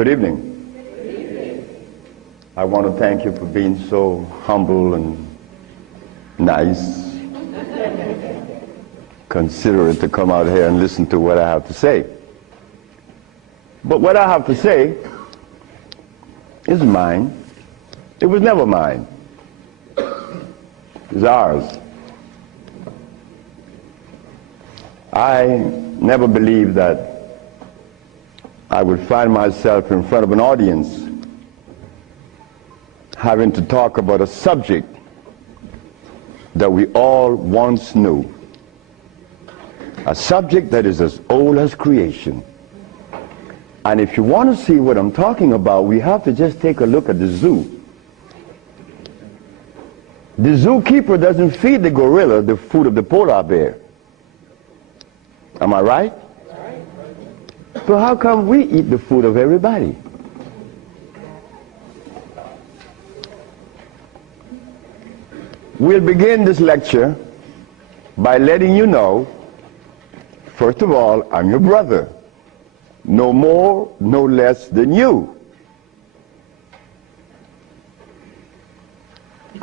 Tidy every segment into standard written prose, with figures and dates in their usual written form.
Good evening. Good evening. I want to thank you for being so humble and nice, considerate to come out here and listen to what I have to say. But what I have to say is mine. It was never mine. It's ours. I never believed that I would find myself in front of an audience having to talk about a subject that we all once knew. A subject that is as old as creation. And if you want to see what I'm talking about, we have to just take a look at the zoo. The zookeeper doesn't feed the gorilla the food of the polar bear. Am I right? So how come we eat the food of everybody? We'll begin this lecture by letting you know, first of all, I'm your brother. No more, no less than you.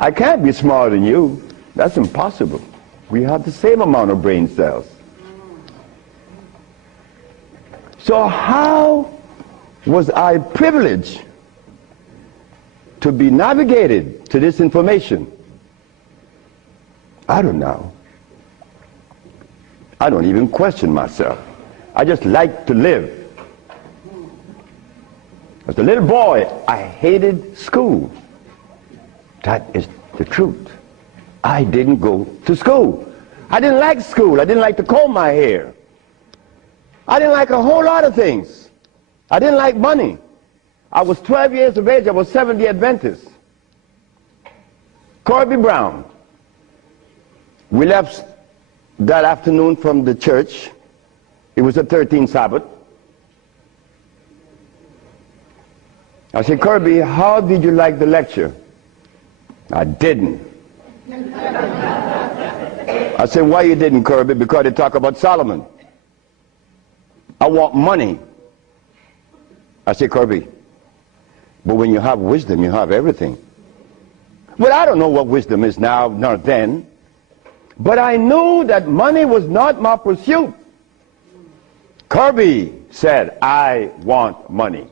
I can't be smarter than you. That's impossible. We have the same amount of brain cells. So how was I privileged to be navigated to this information? I don't know. I don't even question myself. I just like to live. As a little boy, I hated school. That is the truth. I didn't go to school. I didn't like school. I didn't like to comb my hair. I didn't like a whole lot of things. I didn't like money. I was 12 years of age. I was Seventh-day Adventist. Corby Brown. We left that afternoon from the church. It was the 13th Sabbath. I said, Kirby, how did you like the lecture? I didn't. I said, why you didn't, Kirby? Because they talk about Solomon. I want money. I said, Kirby, but when you have wisdom, you have everything. Well, I don't know what wisdom is now, nor then. But I knew that money was not my pursuit. Kirby said, I want money.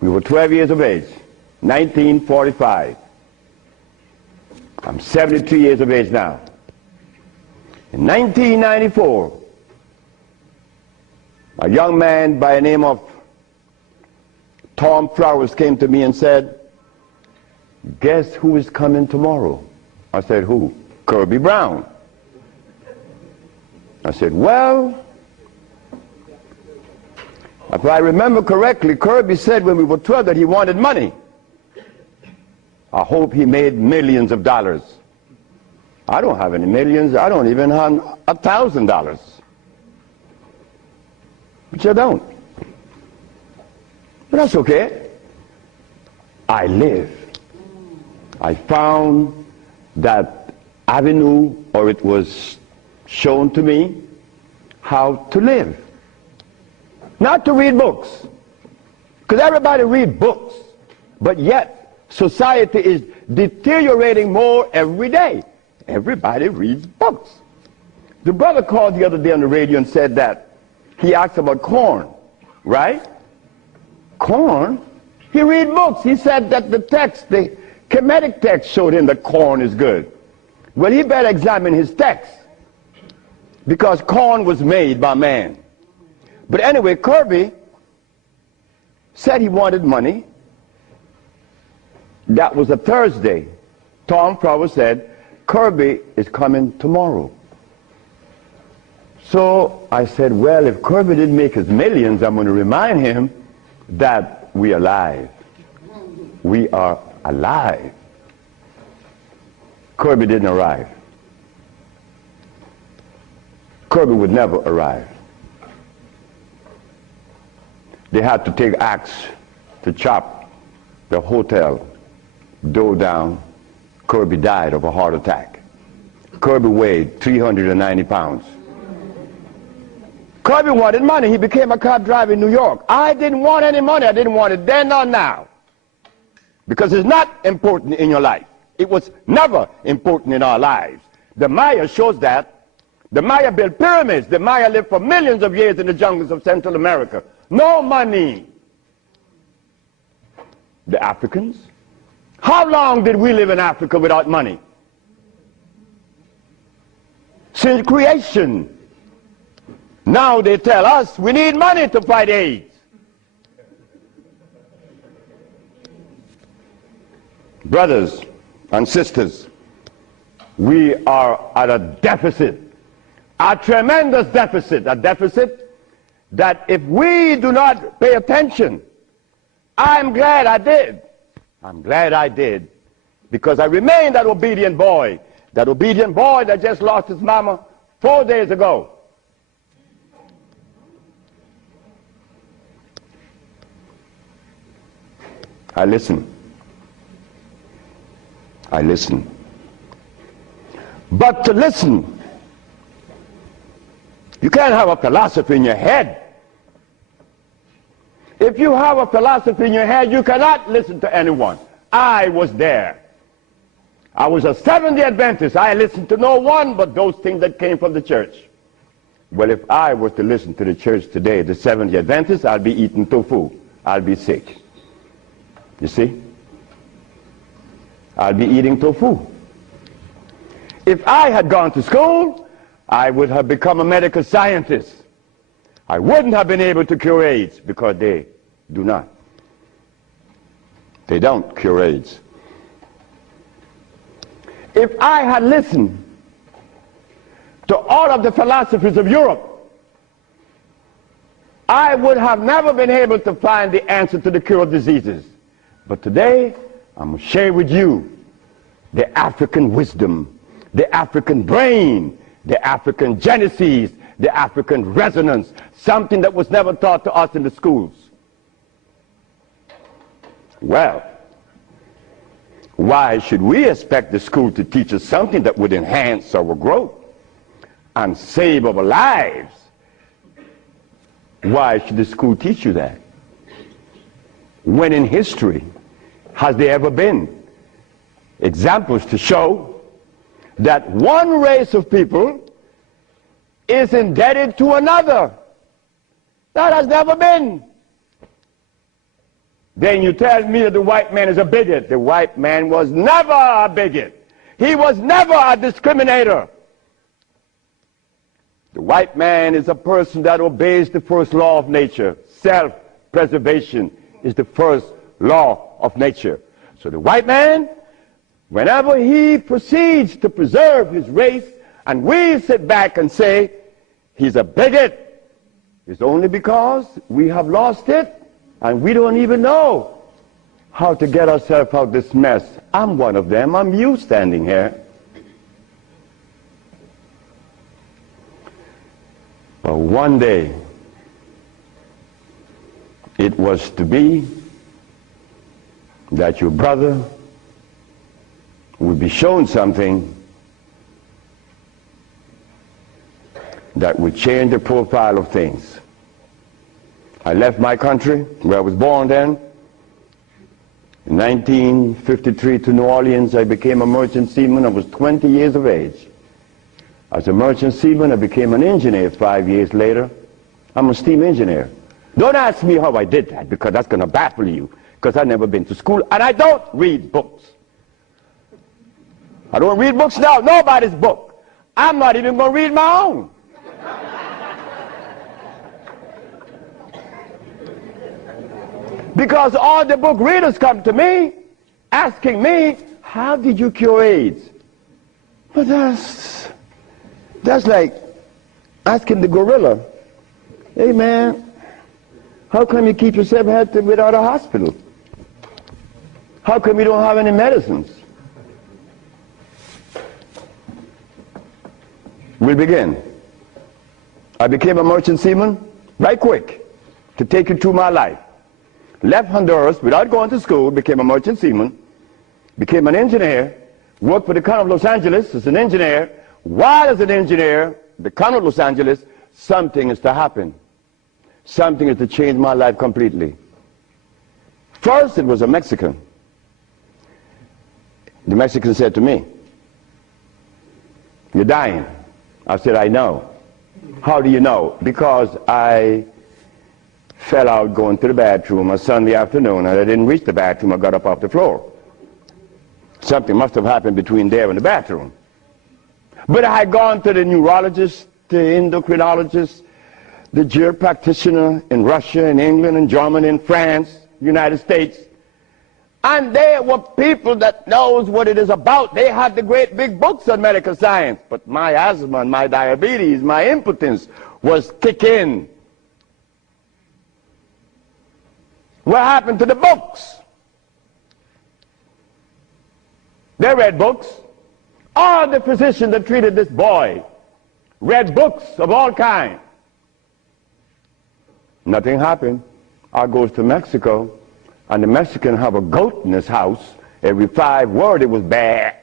We were 12 years of age, 1945. I'm 72 years of age now. In 1994, a young man by the name of Tom Flowers came to me and said, guess who is coming tomorrow? I said, who? Kirby Brown. I said, well, if I remember correctly, Kirby said when we were 12 that he wanted money. I hope he made millions of dollars. I don't have any millions. I don't even have $1,000. Which I don't. But that's okay. I live. I found that avenue, or it was shown to me how to live. Not to read books. Because everybody reads books. But yet, society is deteriorating more every day. Everybody reads books. The brother called the other day on the radio and said that he asked about corn, right? Corn? He read books. He said that the text, the Kemetic text showed him that corn is good. Well, he better examine his text. Because corn was made by man. But anyway, Kirby said he wanted money. That was a Thursday. Tom Flowers said, Kirby is coming tomorrow. So I said, well, if Kirby didn't make his millions, I'm going to remind him that we are alive. We are alive. Kirby didn't arrive. Kirby would never arrive. They had to take axe to chop the hotel door down. Kirby died of a heart attack. Kirby weighed 390 pounds. Because he wanted money, he became a cab driver in New York. I didn't want any money. I didn't want it then or now. Because it's not important in your life. It was never important in our lives. The Maya shows that. The Maya built pyramids. The Maya lived for millions of years in the jungles of Central America. No money. The Africans? How long did we live in Africa without money? Since creation. Now they tell us we need money to fight AIDS. Brothers and sisters, we are at a deficit, a tremendous deficit, a deficit that if we do not pay attention, I'm glad I did. I'm glad I did, because I remained that obedient boy that just lost his mama 4 days ago. I listen. I listen. But to listen, you can't have a philosophy in your head. If you have a philosophy in your head, you cannot listen to anyone. I was there. I was a Seventh-day Adventist. I listened to no one but those things that came from the church. Well, if I was to listen to the church today, the Seventh-day Adventists, I'll be eating tofu. I'll be sick. You see? I'll be eating tofu. If I had gone to school, I would have become a medical scientist. I wouldn't have been able to cure AIDS, because they do not. They don't cure AIDS. If I had listened to all of the philosophies of Europe, I would have never been able to find the answer to the cure of diseases. But today, I'm going to share with you the African wisdom, the African brain, the African genesis, the African resonance, something that was never taught to us in the schools. Well, why should we expect the school to teach us something that would enhance our growth and save our lives? Why should the school teach you that? When in history has there ever been examples to show that one race of people is indebted to another? That has never been. Then you tell me that the white man is a bigot. The white man was never a bigot. He was never a discriminator. The white man is a person that obeys the first law of nature. Self-preservation is the first law of nature. So the white man, whenever he proceeds to preserve his race, and we sit back and say he's a bigot, it's only because we have lost it and we don't even know how to get ourselves out of this mess. I'm one of them. I'm you standing here. But one day it was to be that your brother would be shown something that would change the profile of things. I left my country, where I was born then. In 1953 to New Orleans, I became a merchant seaman. I was 20 years of age. As a merchant seaman, I became an engineer 5 years later. I'm a steam engineer. Don't ask me how I did that, because that's going to baffle you, because I've never been to school, and I don't read books. I don't read books now, nobody's book. I'm not even going to read my own. Because all the book readers come to me asking me, how did you cure AIDS? But that's like asking the gorilla, hey man, how come you keep yourself healthy without a hospital? How come you don't have any medicines? We'll begin. I became a merchant seaman right quick to take you through my life. Left Honduras without going to school, became a merchant seaman, became an engineer, worked for the County of Los Angeles as an engineer. While as an engineer, the County of Los Angeles something is to happen. Something is to change my life completely. First, it was a Mexican. The Mexican said to me, "You're dying." I said, "I know." "How do you know?" "Because I fell out going to the bathroom a Sunday afternoon, and I didn't reach the bathroom. I got up off the floor. Something must have happened between there and the bathroom." But I had gone to the neurologist, the endocrinologist, the GER practitioner in Russia, in England, in Germany, in France, United States. And they were people that knows what it is about. They had the great big books on medical science. But my asthma and my diabetes, my impotence was kicking. What happened to the books? They read books. All the physicians that treated this boy read books of all kinds. Nothing happened. I goes to Mexico, and the Mexican have a goat in his house. Every 5 words it was bad,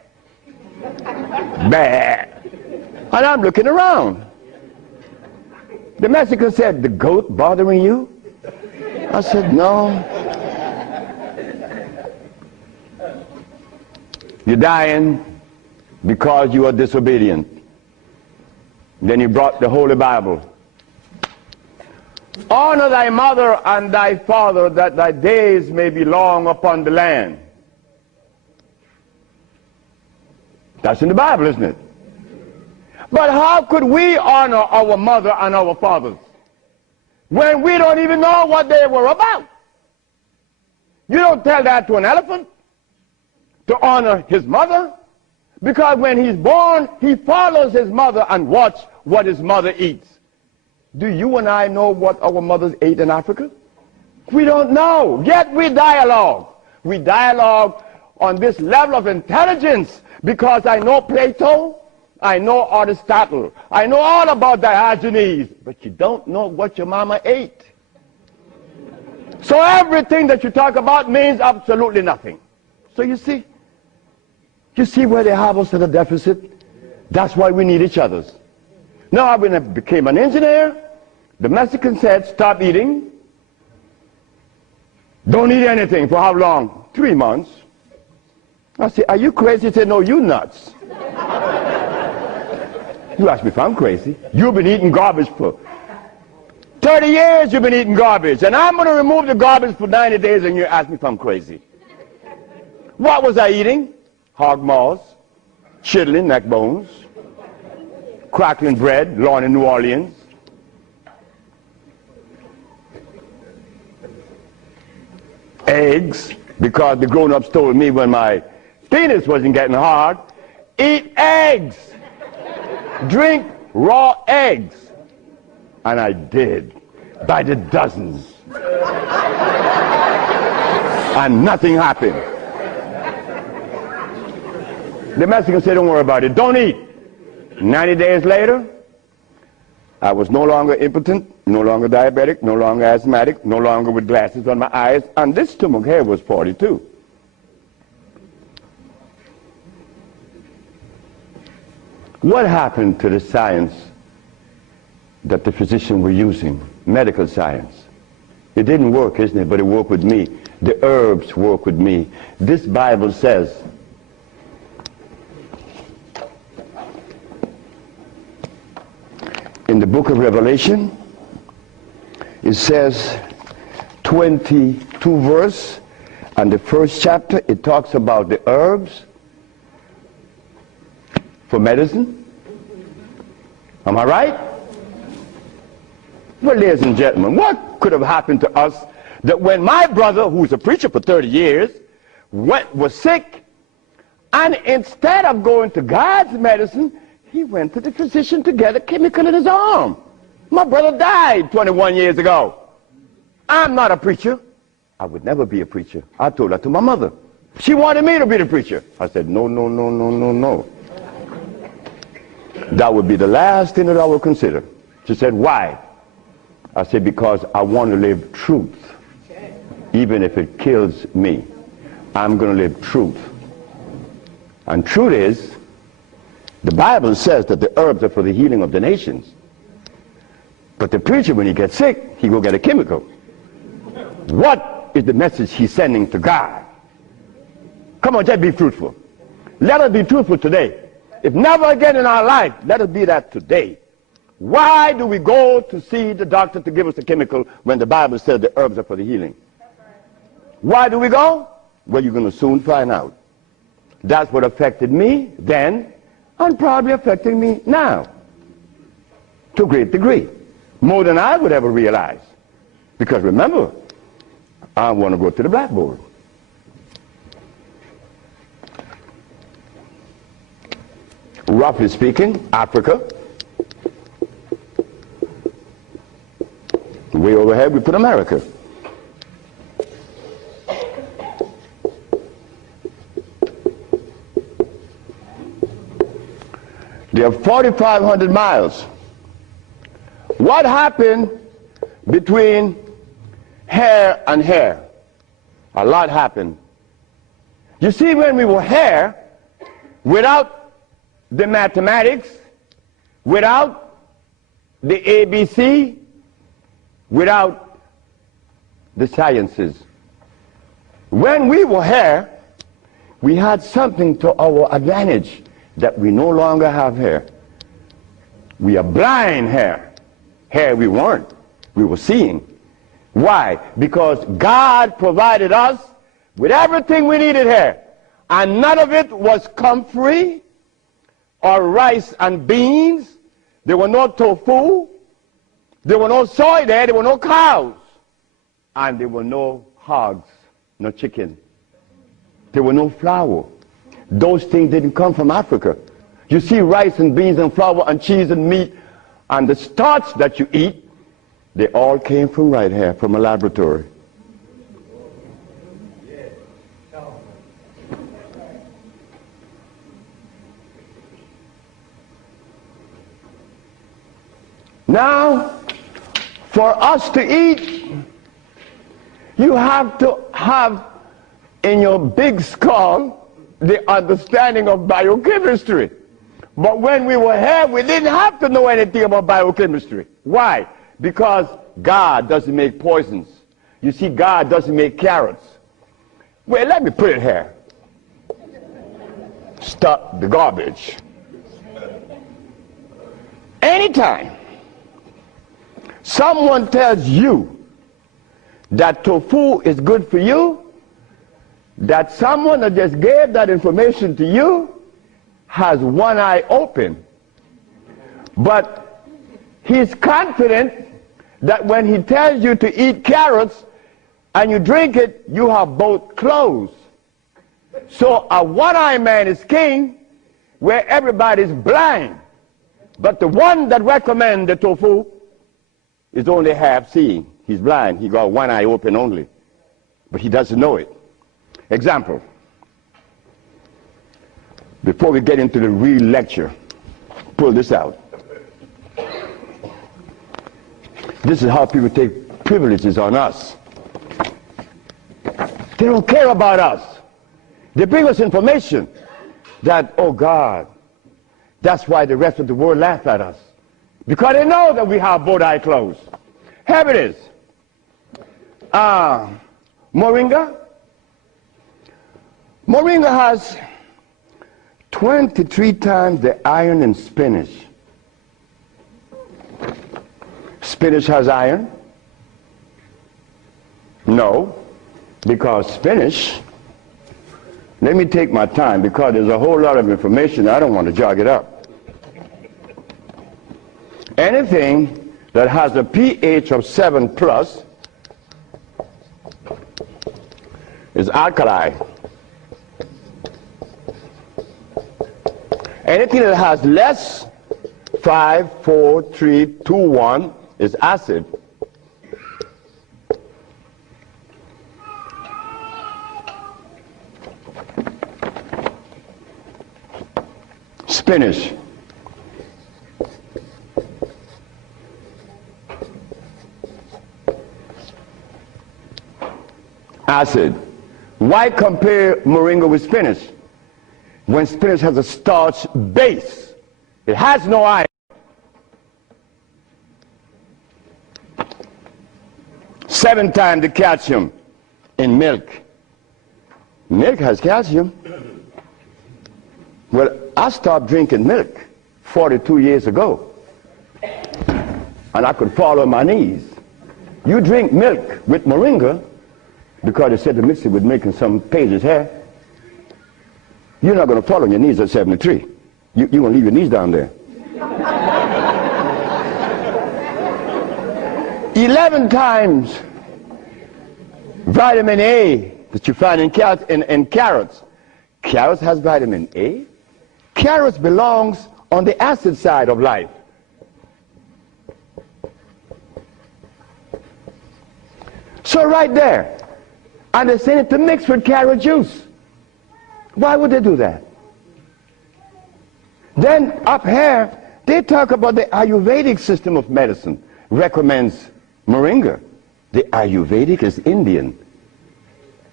bad. And I'm looking around. The Mexican said, "The goat bothering you?" I said, "No." "You're dying because you are disobedient." Then he brought the Holy Bible. "Honor thy mother and thy father, that thy days may be long upon the land." That's in the Bible, isn't it? But how could we honor our mother and our fathers when we don't even know what they were about? You don't tell that to an elephant, to honor his mother, because when he's born, he follows his mother and watch what his mother eats. Do you and I know what our mothers ate in Africa? We don't know, yet we dialogue. We dialogue on this level of intelligence because I know Plato, I know Aristotle, I know all about Diogenes, but you don't know what your mama ate. So everything that you talk about means absolutely nothing. So you see where they have us at a deficit? That's why we need each other's. Now, when I became an engineer, the Mexican said, "Stop eating. Don't eat anything." For how long? 3 months. I said, "Are you crazy?" He said, "No, you nuts." You ask me if I'm crazy. You've been eating garbage for 30 years. You've been eating garbage. And I'm going to remove the garbage for 90 days, and you ask me if I'm crazy. What was I eating? Hog maws, chitlin, neck bones, crackling bread, lawn in New Orleans. Eggs, because the grown-ups told me when my penis wasn't getting hard, eat eggs, drink raw eggs. And I did, by the dozens. And nothing happened. The Mexican said, "Don't worry about it, don't eat." 90 days later, I was no longer impotent, no longer diabetic, no longer asthmatic, no longer with glasses on my eyes, and this stomach hair was 42. What happened to the science that the physicians were using, medical science? It didn't work, isn't it? But it worked with me. The herbs work with me. This Bible says, in the book of Revelation, it says 22 verse, and the first chapter, it talks about the herbs for medicine. Am I right? Well, ladies and gentlemen, what could have happened to us that when my brother, who's a preacher for 30 years, was sick, and instead of going to God's medicine, he went to the physician to get a chemical in his arm. My brother died 21 years ago. I'm not a preacher. I would never be a preacher. I told that to my mother. She wanted me to be the preacher. I said, "No, no, no, no, no, no. That would be the last thing that I would consider." She said, "Why?" I said, "Because I want to live truth. Even if it kills me, I'm going to live truth." And truth is, the Bible says that the herbs are for the healing of the nations. But the preacher, when he gets sick, he go get a chemical. What is the message he's sending to God? Come on, just be truthful. Let us be truthful today. If never again in our life, let us be that today. Why do we go to see the doctor to give us a chemical when the Bible says the herbs are for the healing? Why do we go? Well, you're going to soon find out. That's what affected me then and probably affecting me now to a great degree. More than I would ever realize. Because remember, I want to go to the blackboard. Roughly speaking, Africa. Way overhead, we put America. They are 4,500 miles. What happened between here and here? A lot happened. You see, when we were here, without the mathematics, without the ABC, without the sciences, when we were here, we had something to our advantage that we no longer have here. We are blind here. Here we weren't. We were seeing. Why? Because God provided us with everything we needed here. And none of it was comfrey or rice and beans. There were no tofu. There were no soy there. There were no cows. And there were no hogs, no chicken. There were no flour. Those things didn't come from Africa. You see rice and beans and flour and cheese and meat and the starch that you eat, they all came from right here, from a laboratory. Now, for us to eat, you have to have in your big skull the understanding of biochemistry. But when we were here, we didn't have to know anything about biochemistry. Why? Because God doesn't make poisons. You see, God doesn't make carrots. Well, let me put it here. Stop the garbage. Anytime someone tells you that tofu is good for you, that someone that just gave that information to you has one eye open. But he's confident that when he tells you to eat carrots and you drink it, you have both closed. So a one-eyed man is king where everybody's blind. But the one that recommends the tofu is only half seeing. He's blind. He got one eye open only. But he doesn't know it. Example. Before we get into the real lecture, pull this out. This is how people take privileges on us. They don't care about us. They bring us information that, oh God, that's why the rest of the world laugh at us. Because they know that we have both eyes closed. Here it is. Moringa. Moringa has 23 times the iron in spinach. Spinach has iron? No, because spinach, let me take my time because there's a whole lot of information. I don't want to jog it up. Anything that has a pH of 7 plus is alkali. Anything that has less 5, 4, 3, 2, 1 is acid. Spinach. Acid. Why compare moringa with spinach? When spinach has a starch base, it has no iron. 7 times the calcium in milk. Milk has calcium. Well, I stopped drinking milk 42 years ago, and I could fall on my knees. You drink milk with moringa, because they said to mix it with milk and some pages hair, you're not going to fall on your knees at 73. You're going to leave your knees down there. 11 times vitamin A that you find in carrots. Carrots has vitamin A. Carrots belongs on the acid side of life. So right there, and they send it to mix with carrot juice. Why would they do that? Then up here, they talk about the Ayurvedic system of medicine recommends moringa. The Ayurvedic is Indian.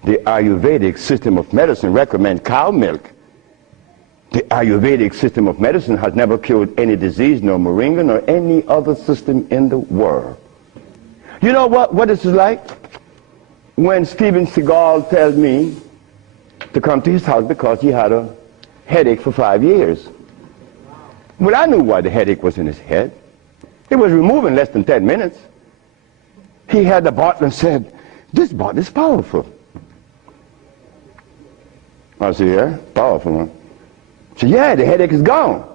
The Ayurvedic system of medicine recommends cow milk. The Ayurvedic system of medicine has never cured any disease, nor moringa, nor any other system in the world. You know what this is like? When Steven Seagal tells me to come to his house because he had a headache for 5 years. Well, I knew why the headache was in his head. It was removed in less than 10 minutes. He had the bottle and said, "This bottle is powerful." I said, "Yeah, powerful, huh?" He said, "Yeah, the headache is gone."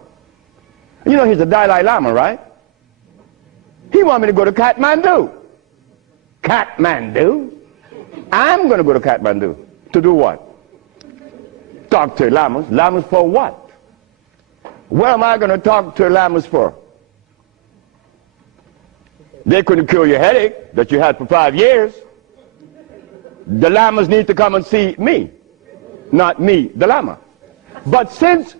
You know, he's the Dalai Lama, right? He wanted me to go to Kathmandu. Kathmandu? I'm going to go to Kathmandu. To do what? Talk to lamas. Lamas for what? What am I going to talk to lamas for? They couldn't cure your headache that you had for 5 years. The lamas need to come and see me, not me, the lama. But since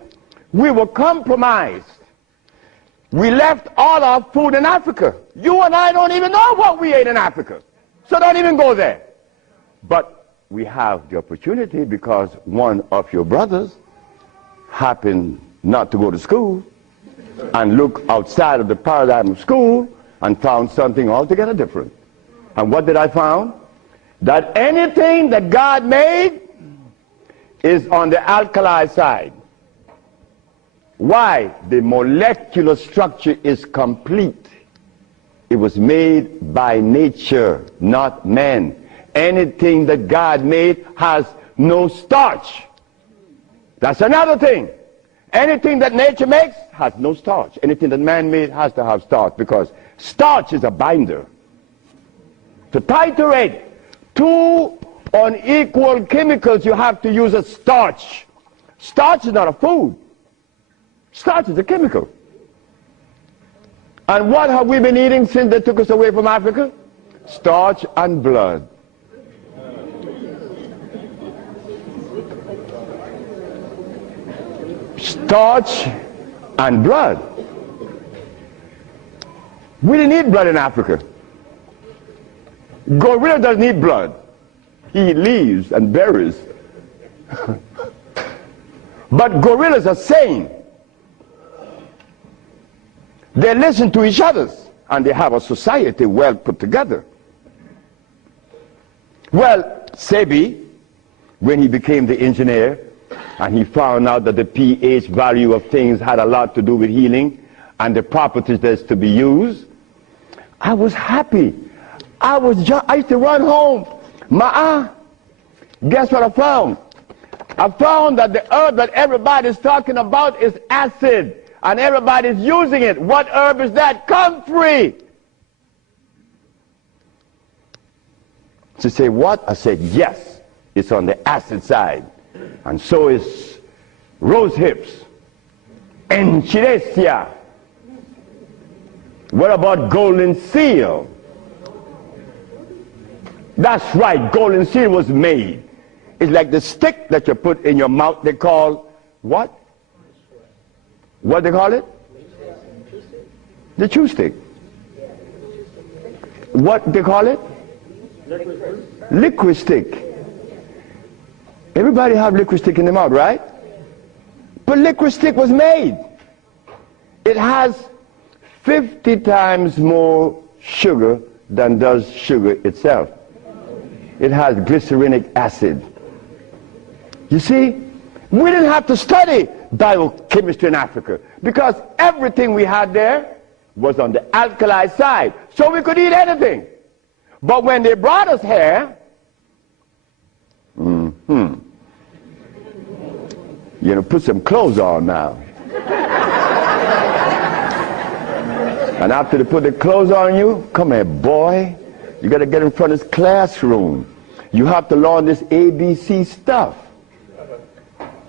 we were compromised, we left all our food in Africa. You and I don't even know what we ate in Africa. So don't even go there. But we have the opportunity because one of your brothers happened not to go to school and look outside of the paradigm of school and found something altogether different. And what did I find? That anything that God made is on the alkali side. Why? The molecular structure is complete. It was made by nature, not man. Anything that God made has no starch. That's another thing. Anything that nature makes has no starch. Anything that man made has to have starch, because starch is a binder. To titrate 2 unequal chemicals, you have to use a starch. Starch is not a food. Starch is a chemical. And what have we been eating since they took us away from Africa? Starch and blood. Starch and blood. We didn't eat blood in Africa. Gorilla doesn't eat blood. He eats leaves and berries. But gorillas are sane. They listen to each other, and they have a society well put together. Well, Sebi, when he became the engineer, and he found out that the pH value of things had a lot to do with healing and the properties that's to be used, I was happy. I used to run home. Guess what I found? I found that the herb that everybody's talking about is acid, and everybody's using it. What herb is that? Comfrey. She said, what? I said, yes, it's on the acid side. And so is rose hips, enchirecia. What about golden seal? That's right, golden seal was made. It's like the stick that you put in your mouth. They call what? What they call it? The chew stick. What they call it? Liquid stick. Everybody have liquid stick in the mouth, right? But liquid stick was made. It has 50 times more sugar than does sugar itself. It has glycerinic acid. You see, we didn't have to study biochemistry in Africa because everything we had there was on the alkali side, so we could eat anything. But when they brought us here, you know, put some clothes on now. And after they put the clothes on you, come here, boy. You got to get in front of this classroom. You have to learn this ABC stuff.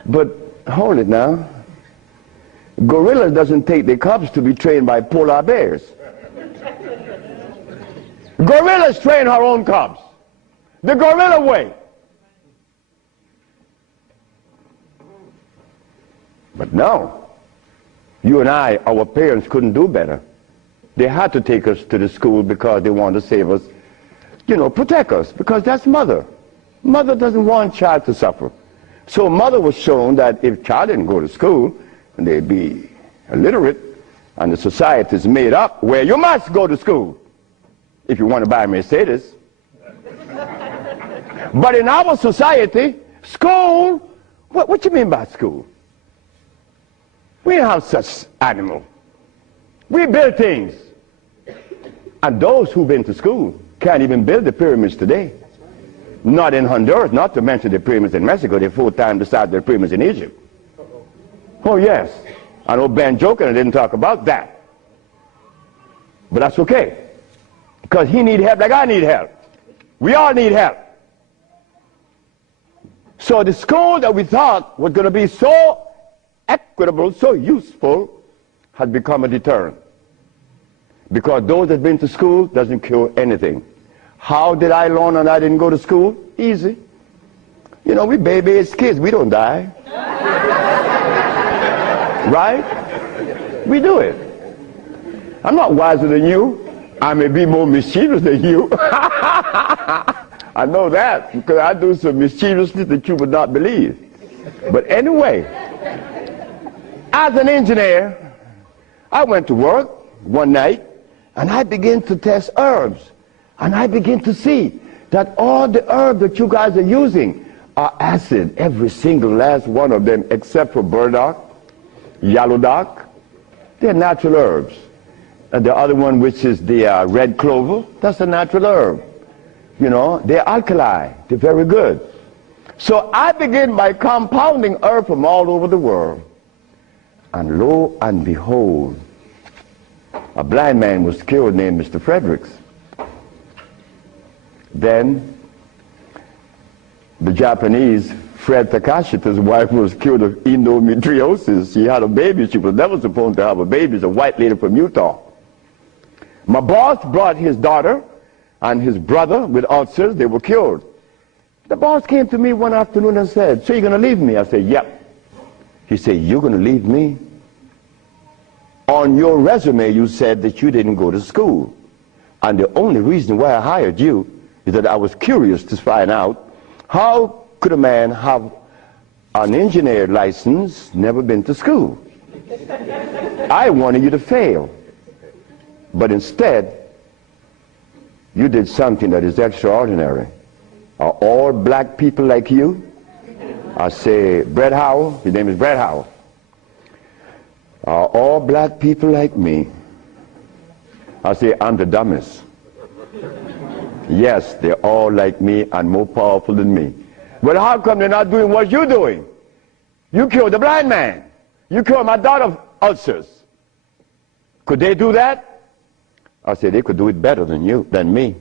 But hold it now. Gorillas doesn't take their cubs to be trained by polar bears. Gorillas train our own cubs. The gorilla way. But no. You and I, our parents couldn't do better. They had to take us to the school because they wanted to save us, you know, protect us, because that's mother. Mother doesn't want child to suffer. So mother was shown that if child didn't go to school, they'd be illiterate, and the society is made up where you must go to school if you want to buy a Mercedes. But in our society, school, what you mean by school? We don't have such animal. We build things. And those who've been to school can't even build the pyramids today. Not in Honduras, not to mention the pyramids in Mexico. They're 4 times the size of the pyramids in Egypt. Oh yes. I know Ben joking and didn't talk about that. But that's okay. Because he need help like I need help. We all need help. So the school that we thought was going to be so equitable, so useful, has become a deterrent. Because those that have been to school doesn't cure anything. How did I learn and I didn't go to school? Easy. You know, we baby-aged kids, we don't die. Right? We do it. I'm not wiser than you. I may be more mischievous than you. I know that because I do some mischievousness that you would not believe. But anyway, as an engineer, I went to work one night and I began to test herbs. And I begin to see that all the herbs that you guys are using are acid, every single last one of them, except for burdock, yellowdock. They're natural herbs. And the other one, which is the red clover, that's a natural herb. You know, they're alkali. They're very good. So I begin by compounding herbs from all over the world. And lo and behold, a blind man was killed named Mr. Fredericks. Then the Japanese, Fred Takashita's wife, was killed of endometriosis. She had a baby. She was never supposed to have a baby. It's a white lady from Utah. My boss brought his daughter and his brother with ulcers. They were cured. The boss came to me one afternoon and said, "So you're going to leave me?" I said, "Yep." He said, "You're going to leave me? On your resume, you said that you didn't go to school. And the only reason why I hired you is that I was curious to find out how could a man have an engineer license, never been to school. I wanted you to fail. But instead, you did something that is extraordinary. Are all black people like you?" I say, "Brett Howell," his name is Brett Howell. "Are all black people like me?" I say, "I'm the dumbest." "Yes, they're all like me and more powerful than me." "Well, how come they're not doing what you're doing? You killed the blind man. You killed my daughter of ulcers. Could they do that?" I said, "They could do it better than you, than me.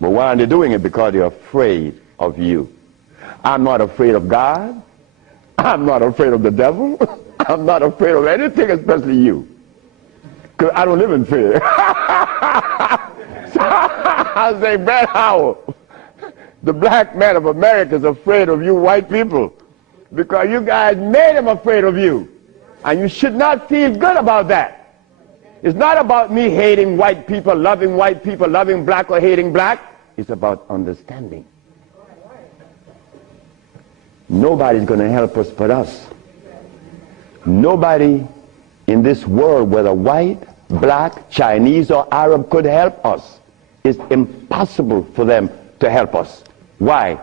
But why are they doing it? Because they're afraid of you. I'm not afraid of God. I'm not afraid of the devil. I'm not afraid of anything, especially you. Because I don't live in fear." So I say, "Brett Howell, the black man of America is afraid of you white people because you guys made him afraid of you. And you should not feel good about that. It's not about me hating white people, loving black or hating black. It's about understanding. Nobody's going to help us but us. Nobody in this world, whether white, black, Chinese, or Arab, could help us it's impossible for them to help us. Why?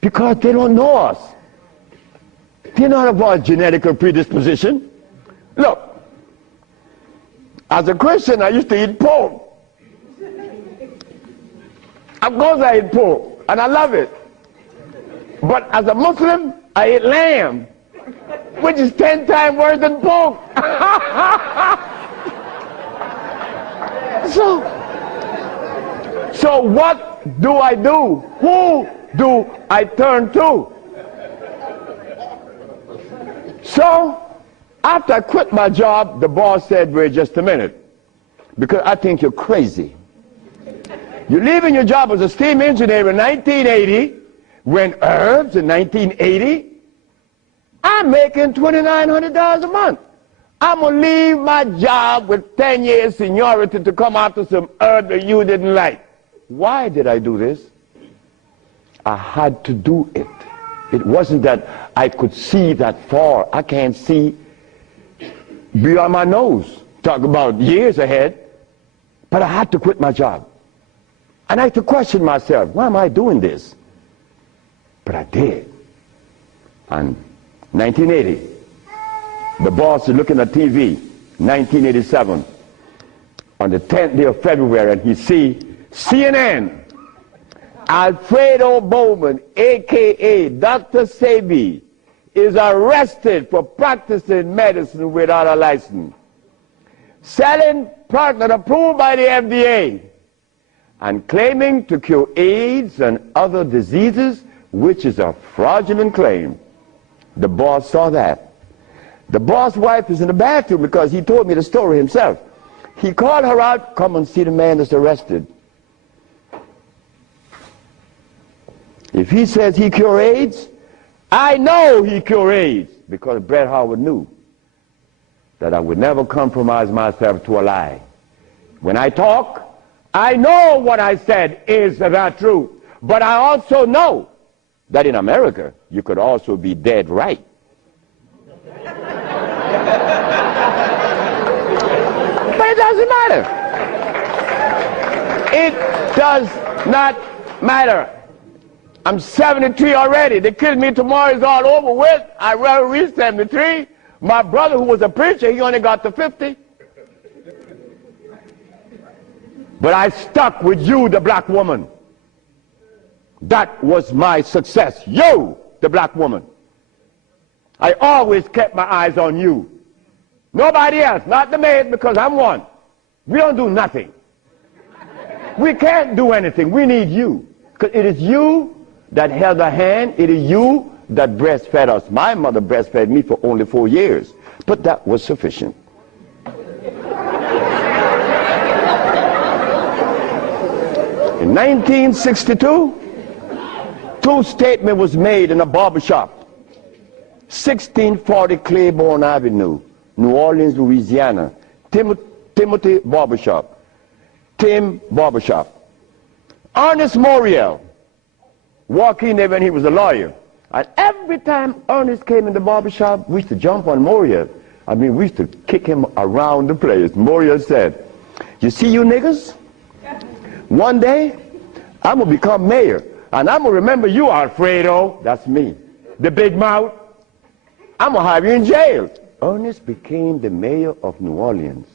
Because they don't know us. They don't have our genetic predisposition. Look, as a Christian, I used to eat pork. Of course I eat pork, and I love it. But as a Muslim, I eat lamb, which is 10 times worse than pork. So what do I do? Who do I turn to? So after I quit my job, the boss said, wait just a minute, because I think you're crazy. You're leaving your job as a steam engineer in 1980, when herbs in 1980, I'm making $2,900 a month. I'm going to leave my job with 10 years seniority to come after some herb that you didn't like. Why did I do this? I had to do it. It wasn't that I could see that far. I can't see beyond my nose. Talk about years ahead. But I had to quit my job. And I had to question myself, why am I doing this? But I did. And 1980, the boss is looking at TV, 1987, on the 10th day of February, and he see CNN, Alfredo Bowman, a.k.a. Dr. Sebi, is arrested for practicing medicine without a license, selling product approved by the FDA, and claiming to cure AIDS and other diseases, which is a fraudulent claim. The boss saw that. The boss' wife is in the bathroom because he told me the story himself. He called her out, come and see the man that's arrested. If he says he cure AIDS, I know he cure AIDS, because Bret Howard knew that I would never compromise myself to a lie. When I talk, I know what I said is the truth, but I also know that in America, you could also be dead right. But it doesn't matter. It does not matter. I'm 73 already. They killed me tomorrow, it's all over with. I rather reach 73. My brother, who was a preacher, he only got to 50. But I stuck with you, the black woman. That was my success. You, the black woman. I always kept my eyes on you. Nobody else, not the maid, because I'm one. We don't do nothing. We can't do anything. We need you. Because it is you that held the hand. It is you that breastfed us. My mother breastfed me for only 4 years. But that was sufficient. In 1962, two statements was made in a barbershop. 1640 Claiborne Avenue, New Orleans, Louisiana. Timothy Barbershop. Tim Barbershop. Ernest Moriel walked in there when he was a lawyer. And every time Ernest came in the barbershop, we used to jump on Moriel. I mean, we used to kick him around the place. Moriel said, you see you niggas? One day, I'm going to become mayor. And I'm going to remember you, Alfredo. That's me. The big mouth. I'm going to have you in jail. Ernest became the mayor of New Orleans.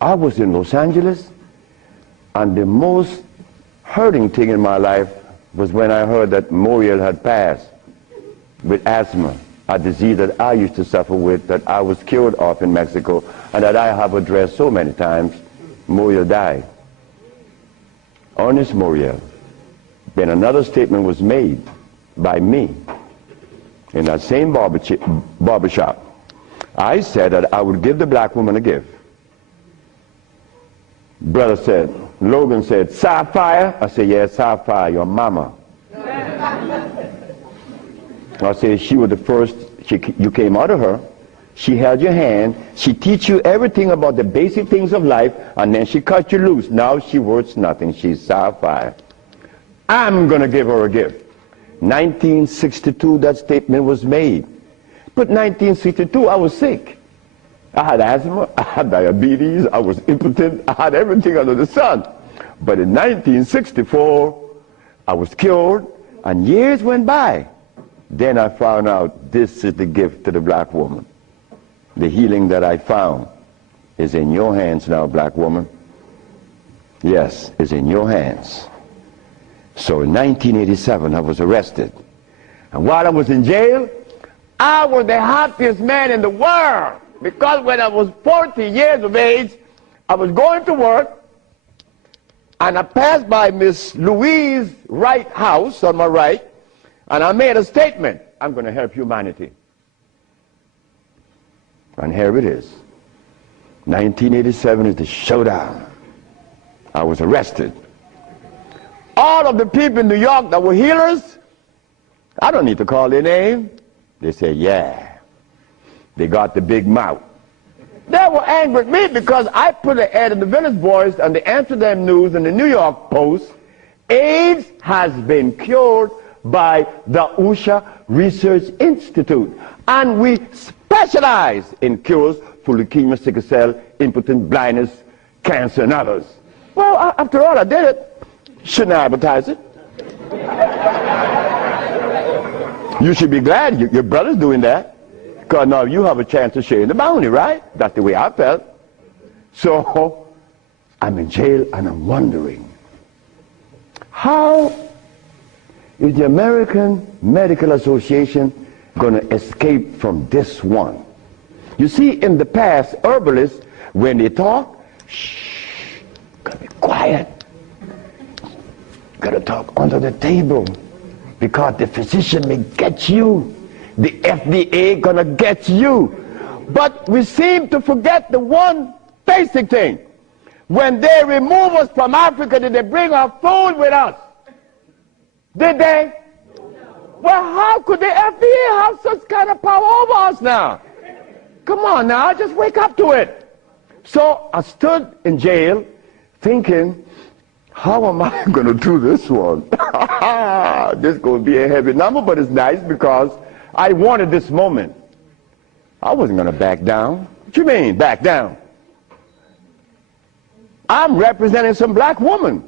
I was in Los Angeles, and the most hurting thing in my life was when I heard that Moriel had passed with asthma, a disease that I used to suffer with, that I was cured of in Mexico, and that I have addressed so many times. Moriel died. Ernest Moriel. Then another statement was made by me in that same barbershop. I said that I would give the black woman a gift. Brother said, Logan said, Sapphire? I said, yes, Sapphire, your mama. I said, she was the first, you came out of her. She held your hand. She teach you everything about the basic things of life, and then she cut you loose. Now she worth nothing. She's Sapphire. I'm going to give her a gift. 1962, that statement was made. But 1962, I was sick. I had asthma, I had diabetes, I was impotent, I had everything under the sun. But in 1964, I was cured, and years went by. Then I found out this is the gift to the black woman. The healing that I found is in your hands now, black woman. Yes, it's in your hands. So in 1987, I was arrested. And while I was in jail, I was the happiest man in the world. Because when I was 40 years of age, I was going to work, and I passed by Miss Louise Wright's house on my right, and I made a statement: I'm going to help humanity. And here it is. 1987 is the showdown. I was arrested. All of the people in New York that were healers, I don't need to call their name. They said, yeah. They got the big mouth. They were angry at me because I put an ad in the Village Voice and the Amsterdam News and the New York Post. AIDS has been cured by the USHA Research Institute. And we specialize in cures for leukemia, sickle cell, impotence, blindness, cancer, and others. Well, after all, I did it. Shouldn't I advertise it? You should be glad your brother's doing that. Because now you have a chance to share in the bounty, right? That's the way I felt. So I'm in jail and I'm wondering, how is the American Medical Association going to escape from this one? You see, in the past, herbalists, when they talk, shh, gotta be quiet. Gotta talk under the table, because the physician may get you. The FDA gonna get you. But we seem to forget the one basic thing. When they remove us from Africa, did they bring our food with us? Did they? Well, how could the FDA have such kind of power over us now? Come on now, just wake up to it. So I stood in jail thinking, how am I going to do this one? This is going to be a heavy number, but it's nice because I wanted this moment. I wasn't going to back down. What you mean, back down? I'm representing some black woman.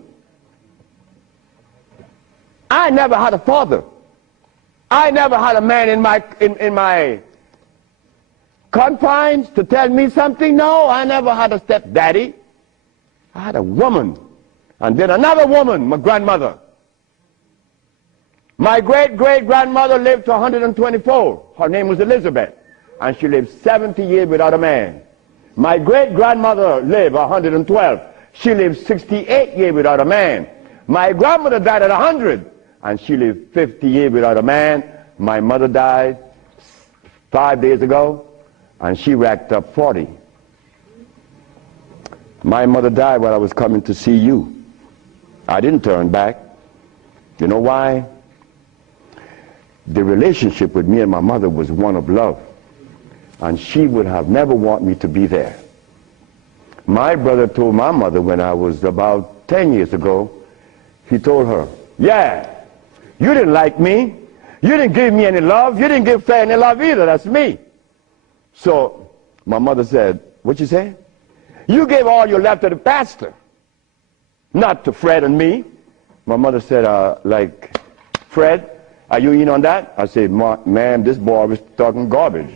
I never had a father. I never had a man in my confines to tell me something. No, I never had a stepdaddy. I had a woman. And then another woman, my grandmother. My great-great-grandmother lived to 124. Her name was Elizabeth. And she lived 70 years without a man. My great-grandmother lived 112. She lived 68 years without a man. My grandmother died at 100. And she lived 50 years without a man. My mother died 5 days ago. And she racked up 40. My mother died while I was coming to see you. I didn't turn back. You know why? The relationship with me and my mother was one of love. And she would have never wanted me to be there. My brother told my mother when I was about 10 years ago, he told her, yeah, you didn't like me. You didn't give me any love. You didn't give Fred any love either. That's me. So my mother said, what you say? You gave all your love to the pastor, not to Fred and me. My mother said, like, Fred, are you in on that? I said, ma'am, this boy was talking garbage.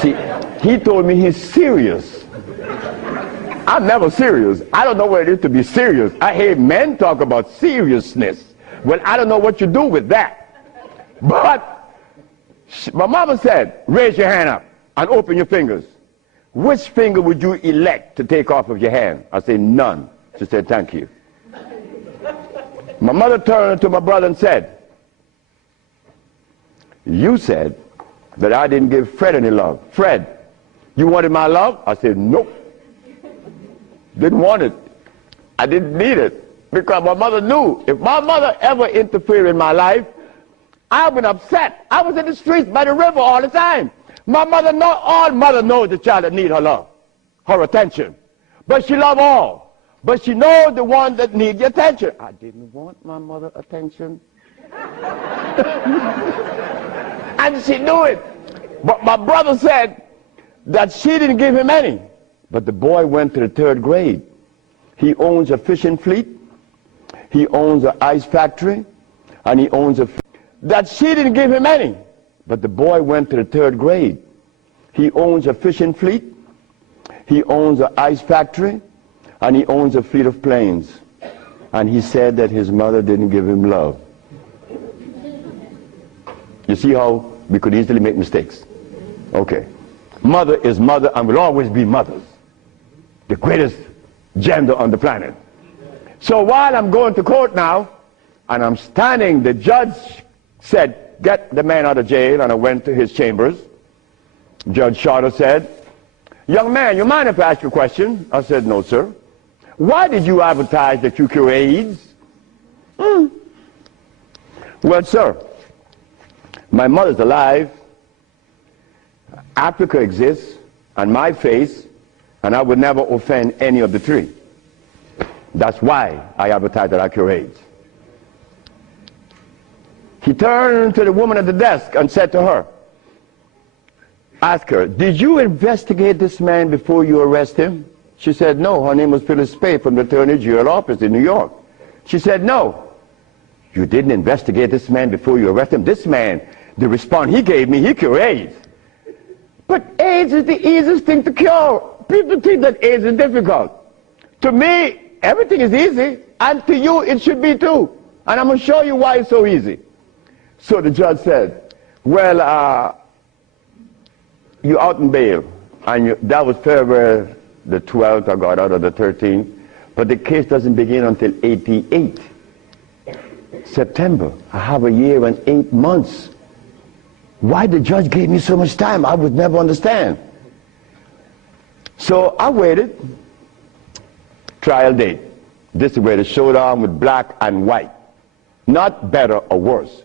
See, he told me he's serious. I'm never serious. I don't know what it is to be serious. I hear men talk about seriousness. Well, I don't know what you do with that. But my mama said, raise your hand up and open your fingers. Which finger would you elect to take off of your hand? I said, none. She said, thank you. My mother turned to my brother and said, you said that I didn't give Fred any love. Fred, you wanted my love? I said, nope. Didn't want it. I didn't need it. Because my mother knew if my mother ever interfered in my life, I would have been upset. I was in the streets by the river all the time. My mother knows, all mother knows the child that needs her love, her attention. But she loves all. But she knows the one that needs the attention. I didn't want my mother attention. And she knew it. But my brother said that she didn't give him any. But the boy went to the 3rd grade. He owns a fishing fleet. He owns an ice factory. And he owns that she didn't give him any. But the boy went to the 3rd grade. He owns a fishing fleet. He owns an ice factory. And he owns a fleet of planes. And he said that his mother didn't give him love. You see how we could easily make mistakes? Okay. Mother is mother and will always be mothers. The greatest gender on the planet. So while I'm going to court now, and I'm standing, the judge said, get the man out of jail, and I went to his chambers. Judge Shorter said, young man, you mind if I ask you a question? I said, no, sir. Why did you advertise that you cure AIDS? Well, sir, my mother's alive, Africa exists, and my face, and I would never offend any of the three. That's why I advertise that I cure AIDS. He turned to the woman at the desk and said to her, ask her, did you investigate this man before you arrest him? She said, no. Her name was Phyllis Spade from the Attorney General office in New York. She said, no. You didn't investigate this man before you arrest him? This man, the response he gave me, he cured AIDS. But AIDS is the easiest thing to cure. People think that AIDS is difficult. To me, everything is easy, and to you it should be too. And I'm going to show you why it's so easy. So the judge said, well, you're out in bail. And that was February the 12th, I got out of the 13th. But the case doesn't begin until 88. September. I have a year and 8 months. Why the judge gave me so much time, I would never understand. So I waited. Trial date. This is where the showdown with black and white. Not better or worse.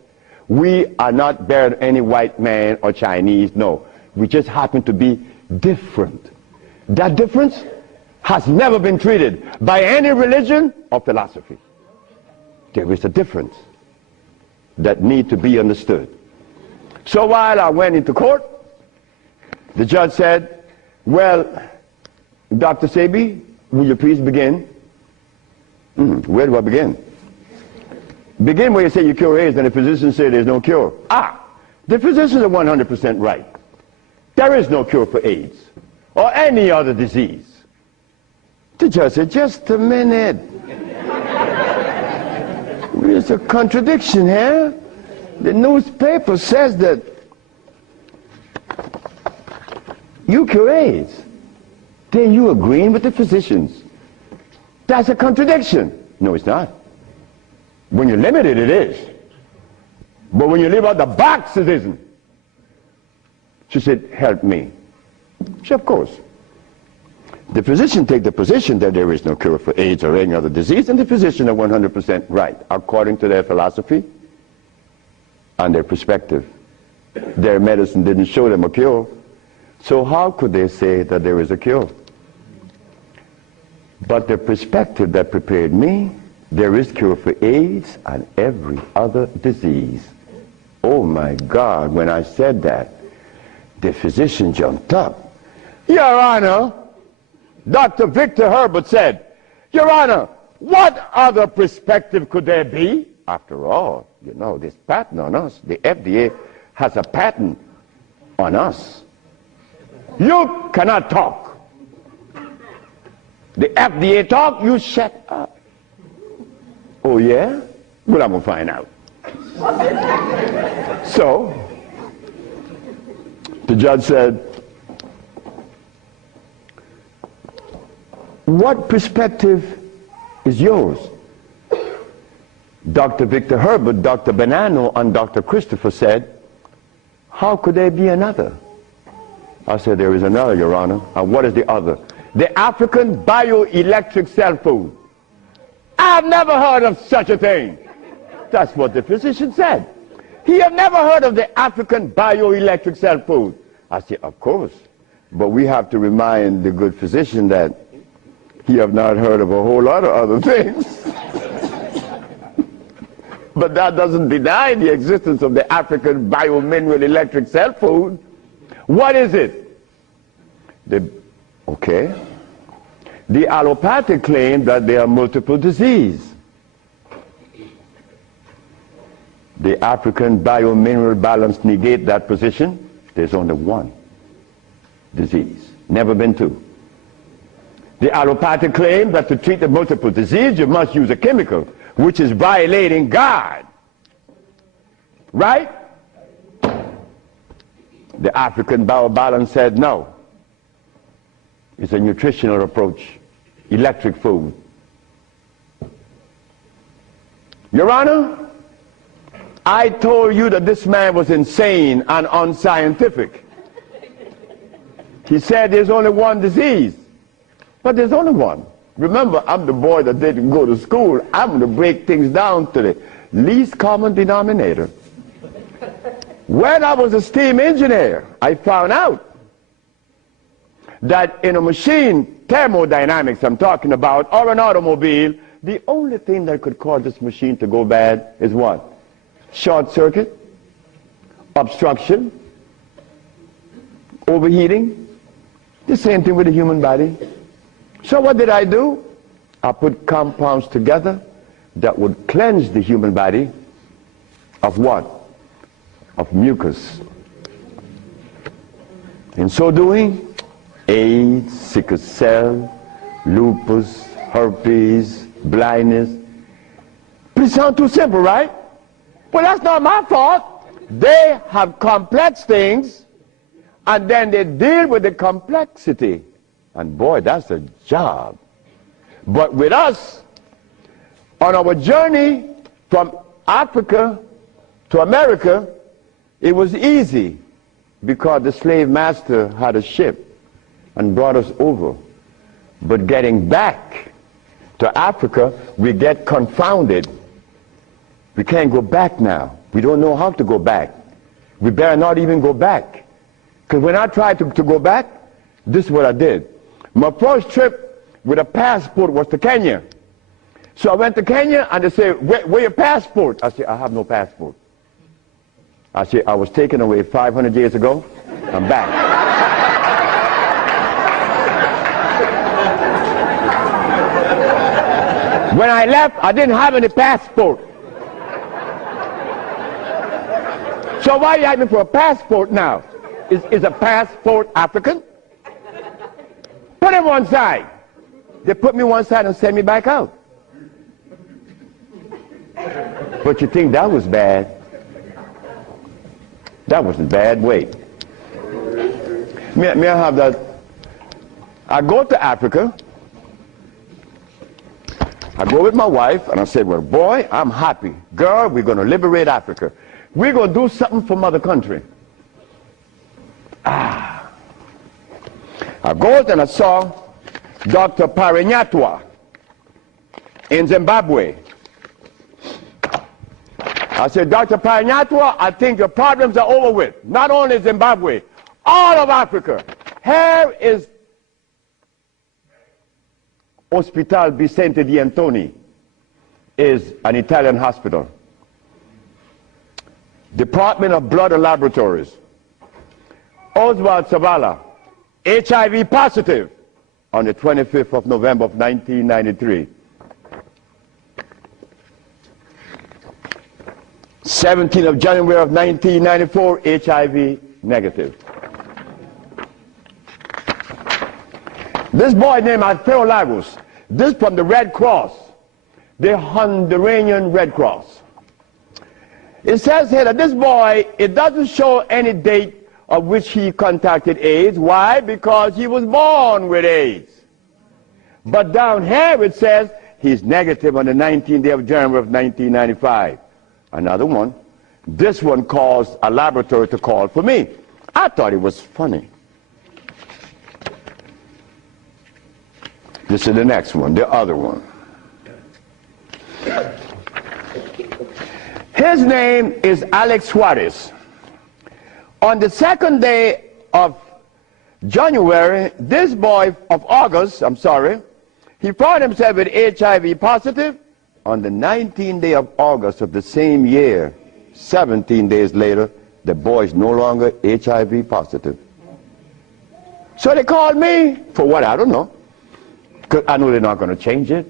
We are not better than any white man or Chinese, no. We just happen to be different. That difference has never been treated by any religion or philosophy. There is a difference that needs to be understood. So while I went into court, the judge said, well, Dr. Sebi, will you please begin? Where do I begin? Begin where you say you cure AIDS and the physicians say there's no cure. The physicians are 100% right. There is no cure for AIDS or any other disease. The judge said, just a minute. There's a contradiction here. The newspaper says that you cure AIDS. Then you agreeing with the physicians. That's a contradiction. No, it's not. When you're limited, it is. But when you live out the box, it isn't. She said, help me. She said, of course. The physician take the position that there is no cure for AIDS or any other disease, and the physician are 100% right, according to their philosophy and their perspective. Their medicine didn't show them a cure. So how could they say that there is a cure? But the perspective that prepared me, there is cure for AIDS and every other disease. Oh my God, when I said that, the physician jumped up. Your Honor, Dr. Victor Herbert said, Your Honor, what other perspective could there be? After all, you know, this patent on us, the FDA has a patent on us. You cannot talk. The FDA talk, you shut up. Oh yeah? Well, I'm going to find out. So, the judge said, what perspective is yours? Dr. Victor Herbert, Dr. Bonanno, and Dr. Christopher said, how could there be another? I said, there is another, Your Honor. And what is the other? The African bioelectric cell food. I've never heard of such a thing. That's what the physician said. He had never heard of the African bioelectric cell food. I said, of course. But we have to remind the good physician that he have not heard of a whole lot of other things. But that doesn't deny the existence of the African biomineral electric cell food. What is it? Okay. The allopathic claim that there are multiple diseases. The African biomineral balance negate that position. There's only one disease, never been two. The allopathic claim that to treat the multiple disease you must use a chemical, which is violating God. Right? The African biobalance said no. It's a nutritional approach, electric food. Your Honor, I told you that this man was insane and unscientific. He said there's only one disease, but there's only one. Remember, I'm the boy that didn't go to school. I'm going to break things down to the least common denominator. When I was a steam engineer, I found out that in a machine, thermodynamics I'm talking about, or an automobile, the only thing that could cause this machine to go bad is what? Short circuit, obstruction, overheating. The same thing with the human body. So what did I do? I put compounds together that would cleanse the human body of what? Of mucus. In so doing, AIDS, sickle cell, lupus, herpes, blindness. But it sounds too simple, right? Well, that's not my fault. They have complex things, and then they deal with the complexity. And boy, that's a job. But with us, on our journey from Africa to America, it was easy because the slave master had a ship and brought us over. But getting back to Africa, we get confounded. We can't go back now. We don't know how to go back. We better not even go back. Because when I tried to go back, this is what I did. My first trip with a passport was to Kenya. So I went to Kenya and they said, where your passport? I said, I have no passport. I said, I was taken away 500 years ago. I'm back. When I left, I didn't have any passport. So why are you asking me for a passport now? Is a passport African? Put him one side. They put me one side and send me back out. But you think that was bad? That wasn't bad. Wait. May I have that? I go to Africa. I go with my wife, and I said, well, boy, I'm happy. Girl, we're going to liberate Africa. We're going to do something for mother country. I go and I saw Dr. Parinyatwa in Zimbabwe. I said, Dr. Parinyatwa, I think your problems are over with. Not only Zimbabwe, all of Africa. Here is Hospital Vicente di Antoni, is an Italian hospital. Department of Blood and Laboratories. Oswald Savala, HIV positive on the 25th of November of 1993. 17th of January of 1994, HIV negative. This boy named Alfeo Lagos, this from the Red Cross, the Honduran Red Cross. It says here that this boy, it doesn't show any date of which he contracted AIDS. Why? Because he was born with AIDS. But down here it says he's negative on the 19th day of January of 1995. Another one. This one caused a laboratory to call for me. I thought it was funny. This is the next one, the other one. His name is Alex Suarez. On the second day of January, this boy of August, he found himself with HIV positive. On the 19th day of August of the same year, 17 days later, the boy is no longer HIV positive. So they called me for what? I don't know. because I know they're not going to change it.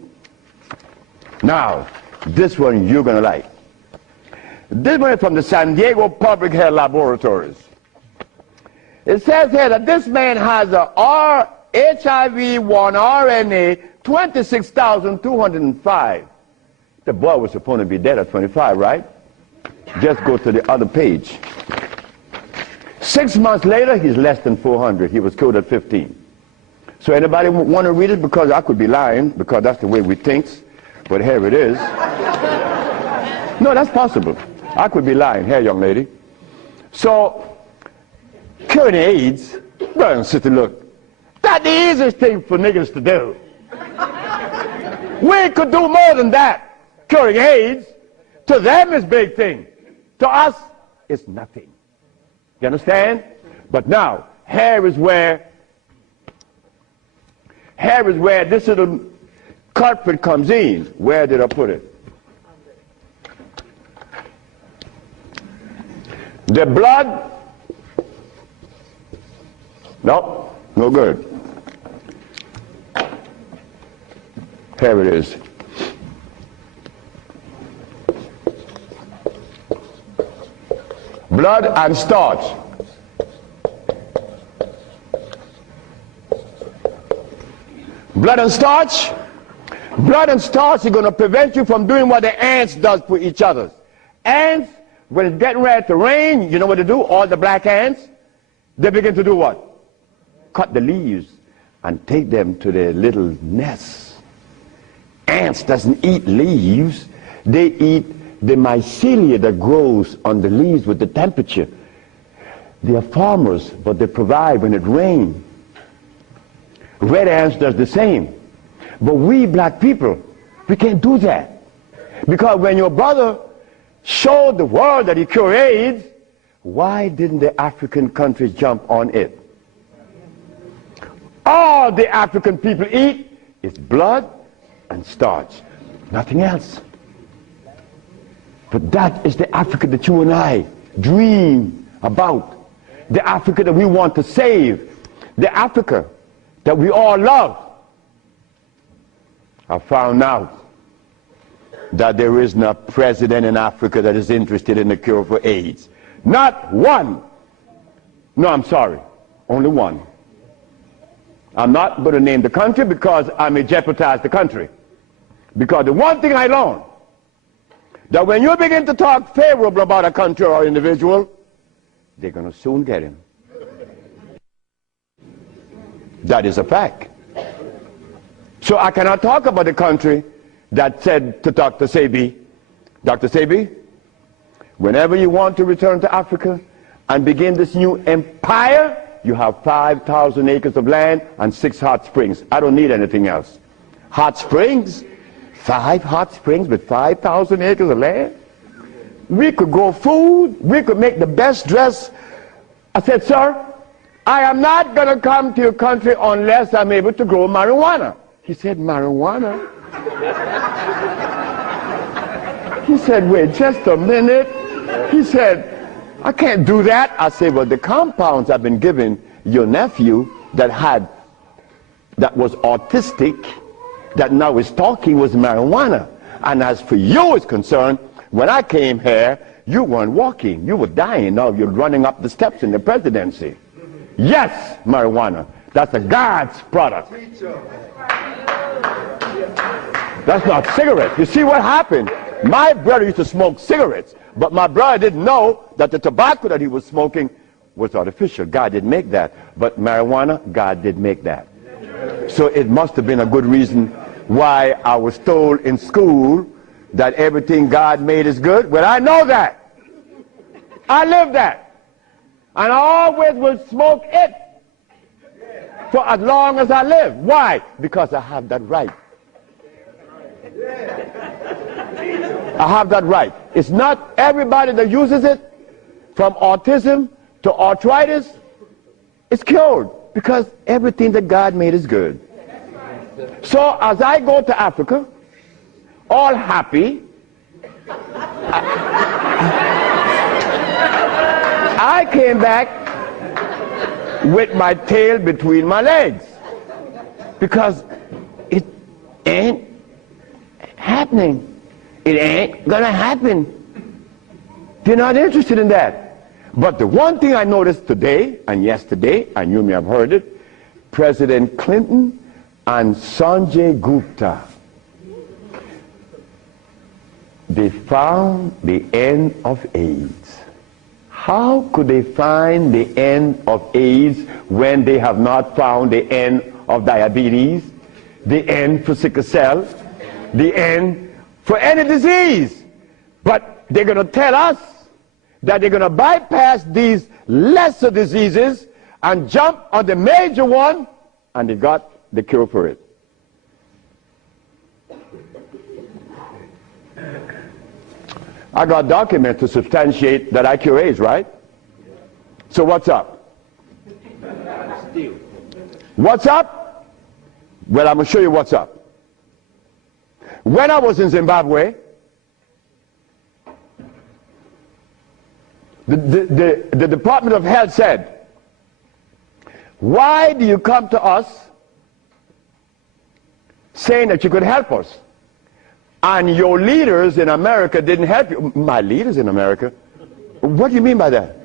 Now, this one you're going to like. This one is from the San Diego Public Health Laboratories. It says here that this man has a HIV-1 RNA 26,205. The boy was supposed to be dead at 25, right? Just go to the other page. 6 months later, he's less than 400. He was killed at 15. So anybody want to read it? Because I could be lying, because that's the way we think. But here it is. No, that's possible. I could be lying. Here, young lady. So, curing AIDS, brother and sister, look, that's the easiest thing for niggas to do. We could do more than that. Curing AIDS, to them is big thing. To us, it's nothing. You understand? But now, here is where this little culprit comes in. Where did I put it? The blood, no, no good. Here it is. Blood and starch. Blood and starch. Blood and starch is going to prevent you from doing what the ants does for each other. Ants, when it's getting ready to rain, you know what they do? All the black ants, they begin to do what? Cut the leaves and take them to their little nests. Ants doesn't eat leaves. They eat the mycelia that grows on the leaves with the temperature. They are farmers, but they provide when it rains. Red ants does the same. But we black people, we can't do that. Because when your brother showed the world that he cured AIDS, why didn't the African countries jump on it? All the African people eat is blood and starch, nothing else. But that is the Africa that you and I dream about. The Africa that we want to save. The Africa that we all love. I found out that there is no president in Africa that is interested in the cure for AIDS. Not one. No, I'm sorry. Only one. I'm not going to name the country because I may jeopardize the country. Because the one thing I learned, that when you begin to talk favorable about a country or individual, they're going to soon get him. That is a fact. So I cannot talk about the country that said to Dr. Sebi, Dr. Sebi, whenever you want to return to Africa and begin this new empire, you have 5,000 acres of land and 6 hot springs. I don't need anything else. Hot springs? 5 hot springs with 5,000 acres of land? We could grow food. We could make the best dress. I said, sir, I am not going to come to your country unless I'm able to grow marijuana. He said, marijuana? He said, wait just a minute. He said, I can't do that. I said, well, the compounds I've been giving your nephew that was autistic, that now is talking, was marijuana. And as for you is concerned, when I came here, you weren't walking. You were dying. Now you're running up the steps in the presidency. Yes, marijuana. That's a God's product. That's not cigarettes. You see what happened? My brother used to smoke cigarettes, but my brother didn't know that the tobacco that he was smoking was artificial. God didn't make that. But marijuana, God did make that. So it must have been a good reason why I was told in school that everything God made is good. Well, I know that. I live that. And I always will smoke it for as long as I live. Why? Because I have that right. I have that right. It's not everybody that uses it, from autism to arthritis, is cured, because everything that God made is good. So as I go to Africa, all happy, I came back with my tail between my legs, because ain't happening. It ain't gonna happen. They're not interested in that. But the one thing I noticed today and yesterday, and you may have heard it, President Clinton and Sanjay Gupta, they found the end of AIDS. How could they find the end of AIDS when they have not found the end of diabetes, the end for sickle cell, the end for any disease? But they're going to tell us that they're going to bypass these lesser diseases and jump on the major one, and they got the cure for it. I got documents to substantiate that I cure AIDS, right? So what's up? What's up? Well, I'm going to show you what's up. When I was in Zimbabwe, the Department of Health said, why do you come to us saying that you could help us? And your leaders in America didn't help you. My leaders in America? What do you mean by that?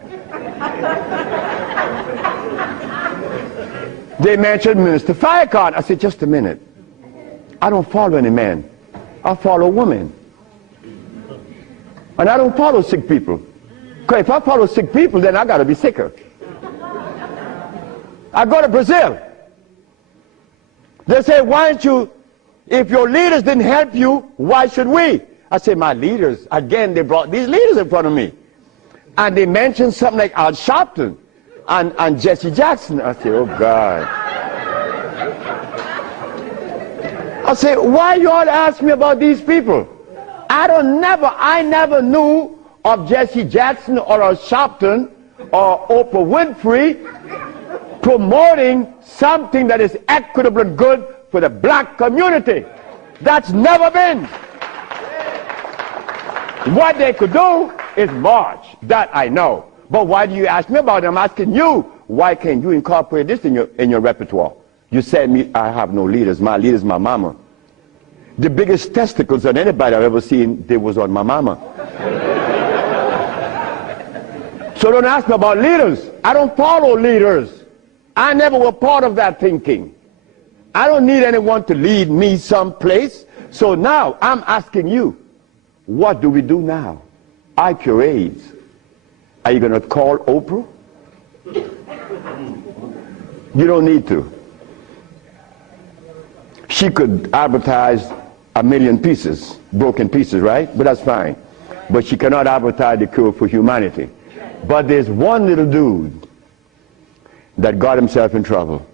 They mentioned Minister Farrakhan. I said, just a minute. I don't follow any man. I follow women. And I don't follow sick people. Because if I follow sick people, then I got to be sicker. I go to Brazil. They say, why don't you, if your leaders didn't help you, why should we? I say, my leaders, again, they brought these leaders in front of me. And they mentioned something like Al Sharpton and Jesse Jackson. I say, oh God. I say, why you all ask me about these people? I never knew of Jesse Jackson or Al Sharpton or Oprah Winfrey promoting something that is equitable and good for the black community. That's never been. What they could do is march. That I know. But why do you ask me about it? I'm asking you, why can't you incorporate this in your repertoire? You said me, I have no leaders. My leader's my mama. The biggest testicles that anybody I've ever seen, they was on my mama. So don't ask me about leaders. I don't follow leaders. I never was part of that thinking. I don't need anyone to lead me someplace. So now I'm asking you, what do we do now? I cure AIDS. Are you going to call Oprah? You don't need to. She could advertise 1 million pieces, broken pieces, right? But that's fine. But she cannot advertise the cure for humanity. But there's one little dude that got himself in trouble.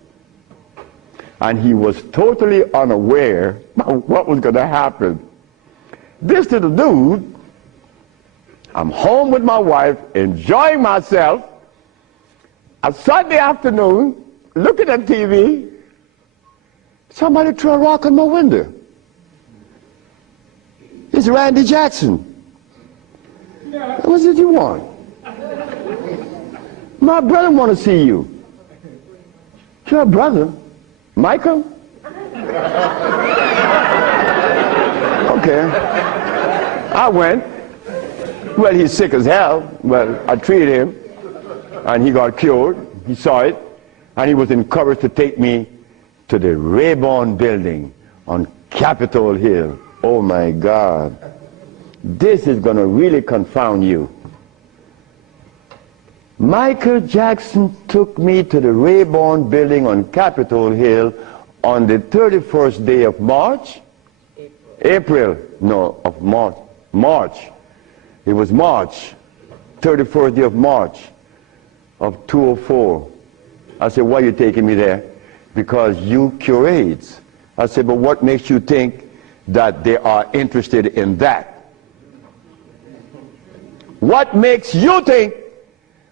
And he was totally unaware of what was going to happen. This little dude, I'm home with my wife, enjoying myself, a Sunday afternoon, looking at TV, somebody threw a rock on my window. It's Randy Jackson. What did you want? My brother want to see you. Your brother? Michael? Okay. I went. Well, he's sick as hell. Well, I treated him, and he got cured. He saw it, and he was encouraged to take me to the Rayburn building on Capitol Hill. Oh my God. This is going to really confound you. Michael Jackson took me to the Rayburn building on Capitol Hill on the 31st day of March? April. No, of March. March. It was March. 31st day of March of 2004. I said, why are you taking me there? Because you cure AIDS. I said, but what makes you think that they are interested in that? What makes you think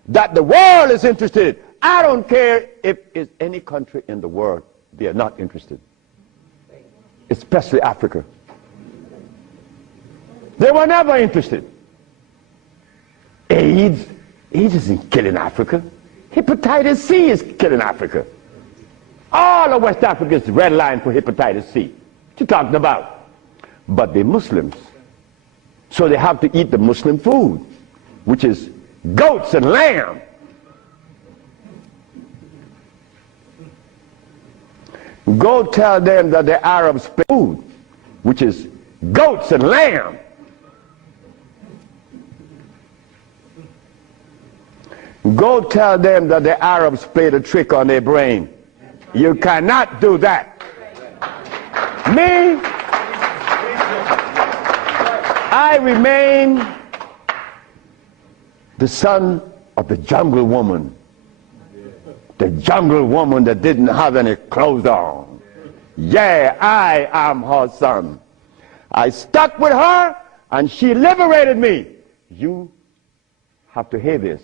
that the world is interested? I don't care if it's any country in the world, they are not interested. Especially Africa. They were never interested. AIDS isn't killing Africa. Hepatitis C is killing Africa. All of West Africa is red line for hepatitis C. What you talking about? But they're Muslims. So they have to eat the Muslim food, which is goats and lamb. Go tell them that the Arabs play food, which is goats and lamb. Go tell them that the Arabs played a trick on their brain. You cannot do that. Me, I remain the son of the jungle woman. The jungle woman that didn't have any clothes on. Yeah, I am her son. I stuck with her and she liberated me. You have to hear this.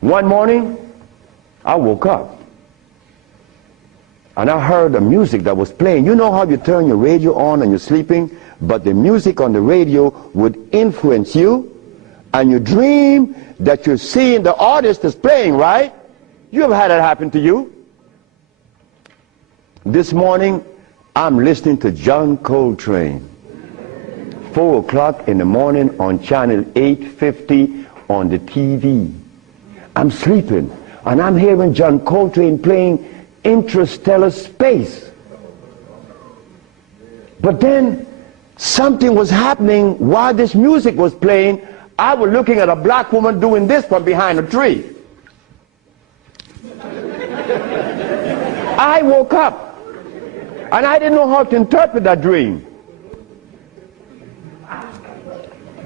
One morning, I woke up and I heard the music that was playing. You know how you turn your radio on and you're sleeping, but the music on the radio would influence you, and you dream that you're seeing the artist is playing, right? You have had that happen to you. This morning, I'm listening to John Coltrane. 4 o'clock in the morning on channel 850 on the TV. I'm sleeping, and I'm hearing John Coltrane playing Interstellar Space. But then something was happening while this music was playing. I was looking at a black woman doing this from behind a tree. I woke up, and I didn't know how to interpret that dream.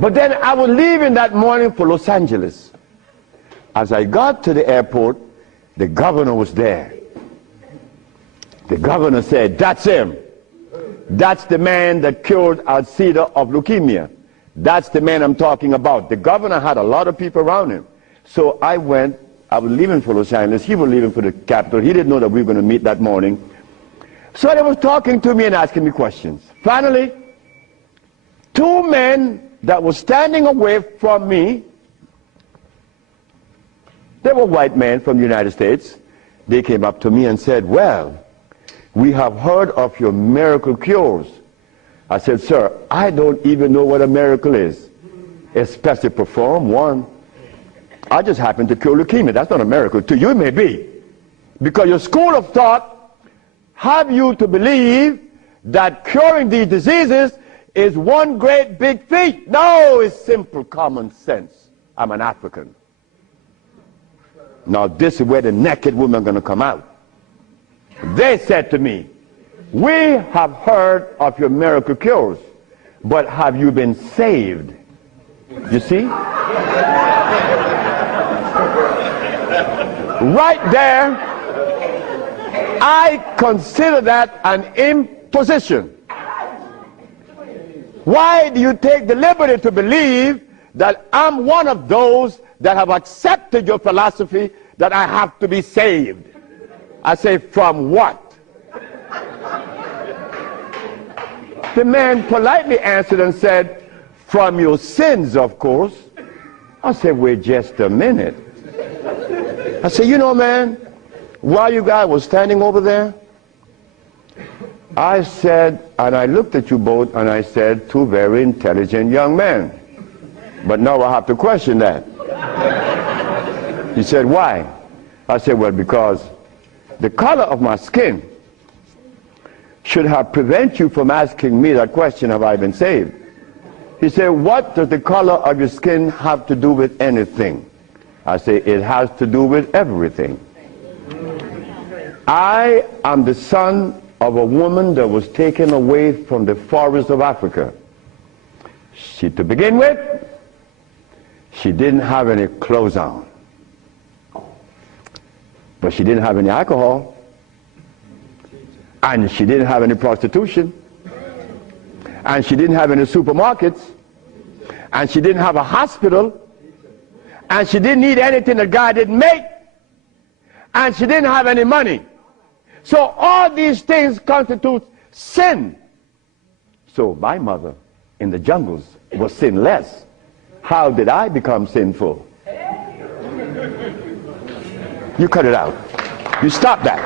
But then I was leaving that morning for Los Angeles. As I got to the airport, the governor was there. The governor said, "That's him. That's the man that cured Alcida of leukemia. That's the man I'm talking about." The governor had a lot of people around him. So I went. I was leaving for Los Angeles. He was leaving for the capital. He didn't know that we were going to meet that morning. So they was talking to me and asking me questions. Finally, 2 men that were standing away from me, they were white men from the United States. They came up to me and said, "Well, we have heard of your miracle cures." I said, "Sir, I don't even know what a miracle is, especially perform one. I just happen to cure leukemia. That's not a miracle. To you it may be. Because your school of thought have you to believe that curing these diseases is one great big feat. No, it's simple common sense. I'm an African. Now this is where the naked women are going to come out. They said to me, "We have heard of your miracle cures, but have you been saved?" You see? Right there, I consider that an imposition. Why do you take the liberty to believe that I'm one of those that have accepted your philosophy that I have to be saved? I say, from what? The man politely answered and said, "From your sins, of course." I said, "Wait just a minute." I said, "You know, man, while you guys were standing over there, I said," and I looked at you both, and I said, "Two very intelligent young men. But now I have to question that." He said, "Why?" I said, "Well, because the color of my skin should have prevented you from asking me that question, have I been saved?" He said, "What does the color of your skin have to do with anything?" I say, "It has to do with everything. I am the son of a woman that was taken away from the forests of Africa. To begin with, she didn't have any clothes on. But she didn't have any alcohol. And she didn't have any prostitution. And she didn't have any supermarkets. And she didn't have a hospital. And she didn't need anything that God didn't make. And she didn't have any money. So all these things constitute sin. So my mother in the jungles was sinless. How did I become sinful?" You cut it out. You stop that.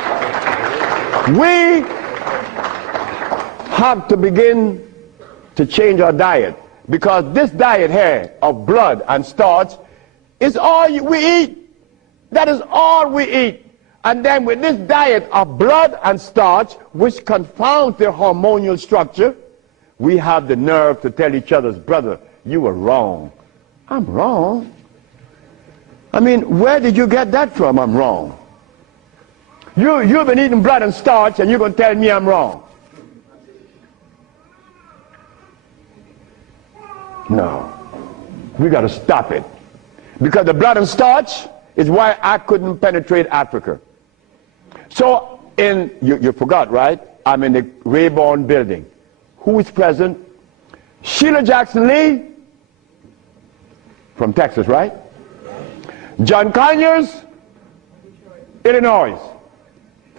We have to begin to change our diet, because this diet here of blood and starch is all we eat. That is all we eat. And then with this diet of blood and starch, which confounds their hormonal structure, we have the nerve to tell each other's brother, you were wrong. I'm wrong. I mean, where did you get that from? I'm wrong. You've been eating blood and starch, and you're going to tell me I'm wrong. No. We got to stop it. Because the blood and starch is why I couldn't penetrate Africa. So, you forgot, right? I'm in the Rayborn building. Who is present? Sheila Jackson Lee from Texas, right? John Conyers, Illinois.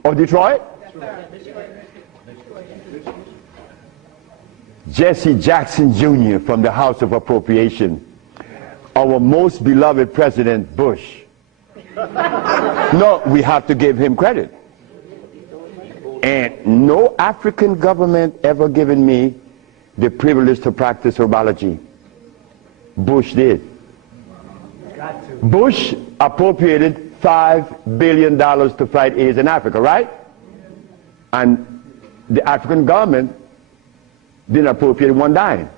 Or Detroit? Jesse Jackson Jr. from the House of Appropriation. Our most beloved President Bush. No, we have to give him credit. And no African government ever given me the privilege to practice herbology. Bush did. Bush appropriated $5 billion to fight AIDS in Africa, right? And the African government didn't appropriate one dime.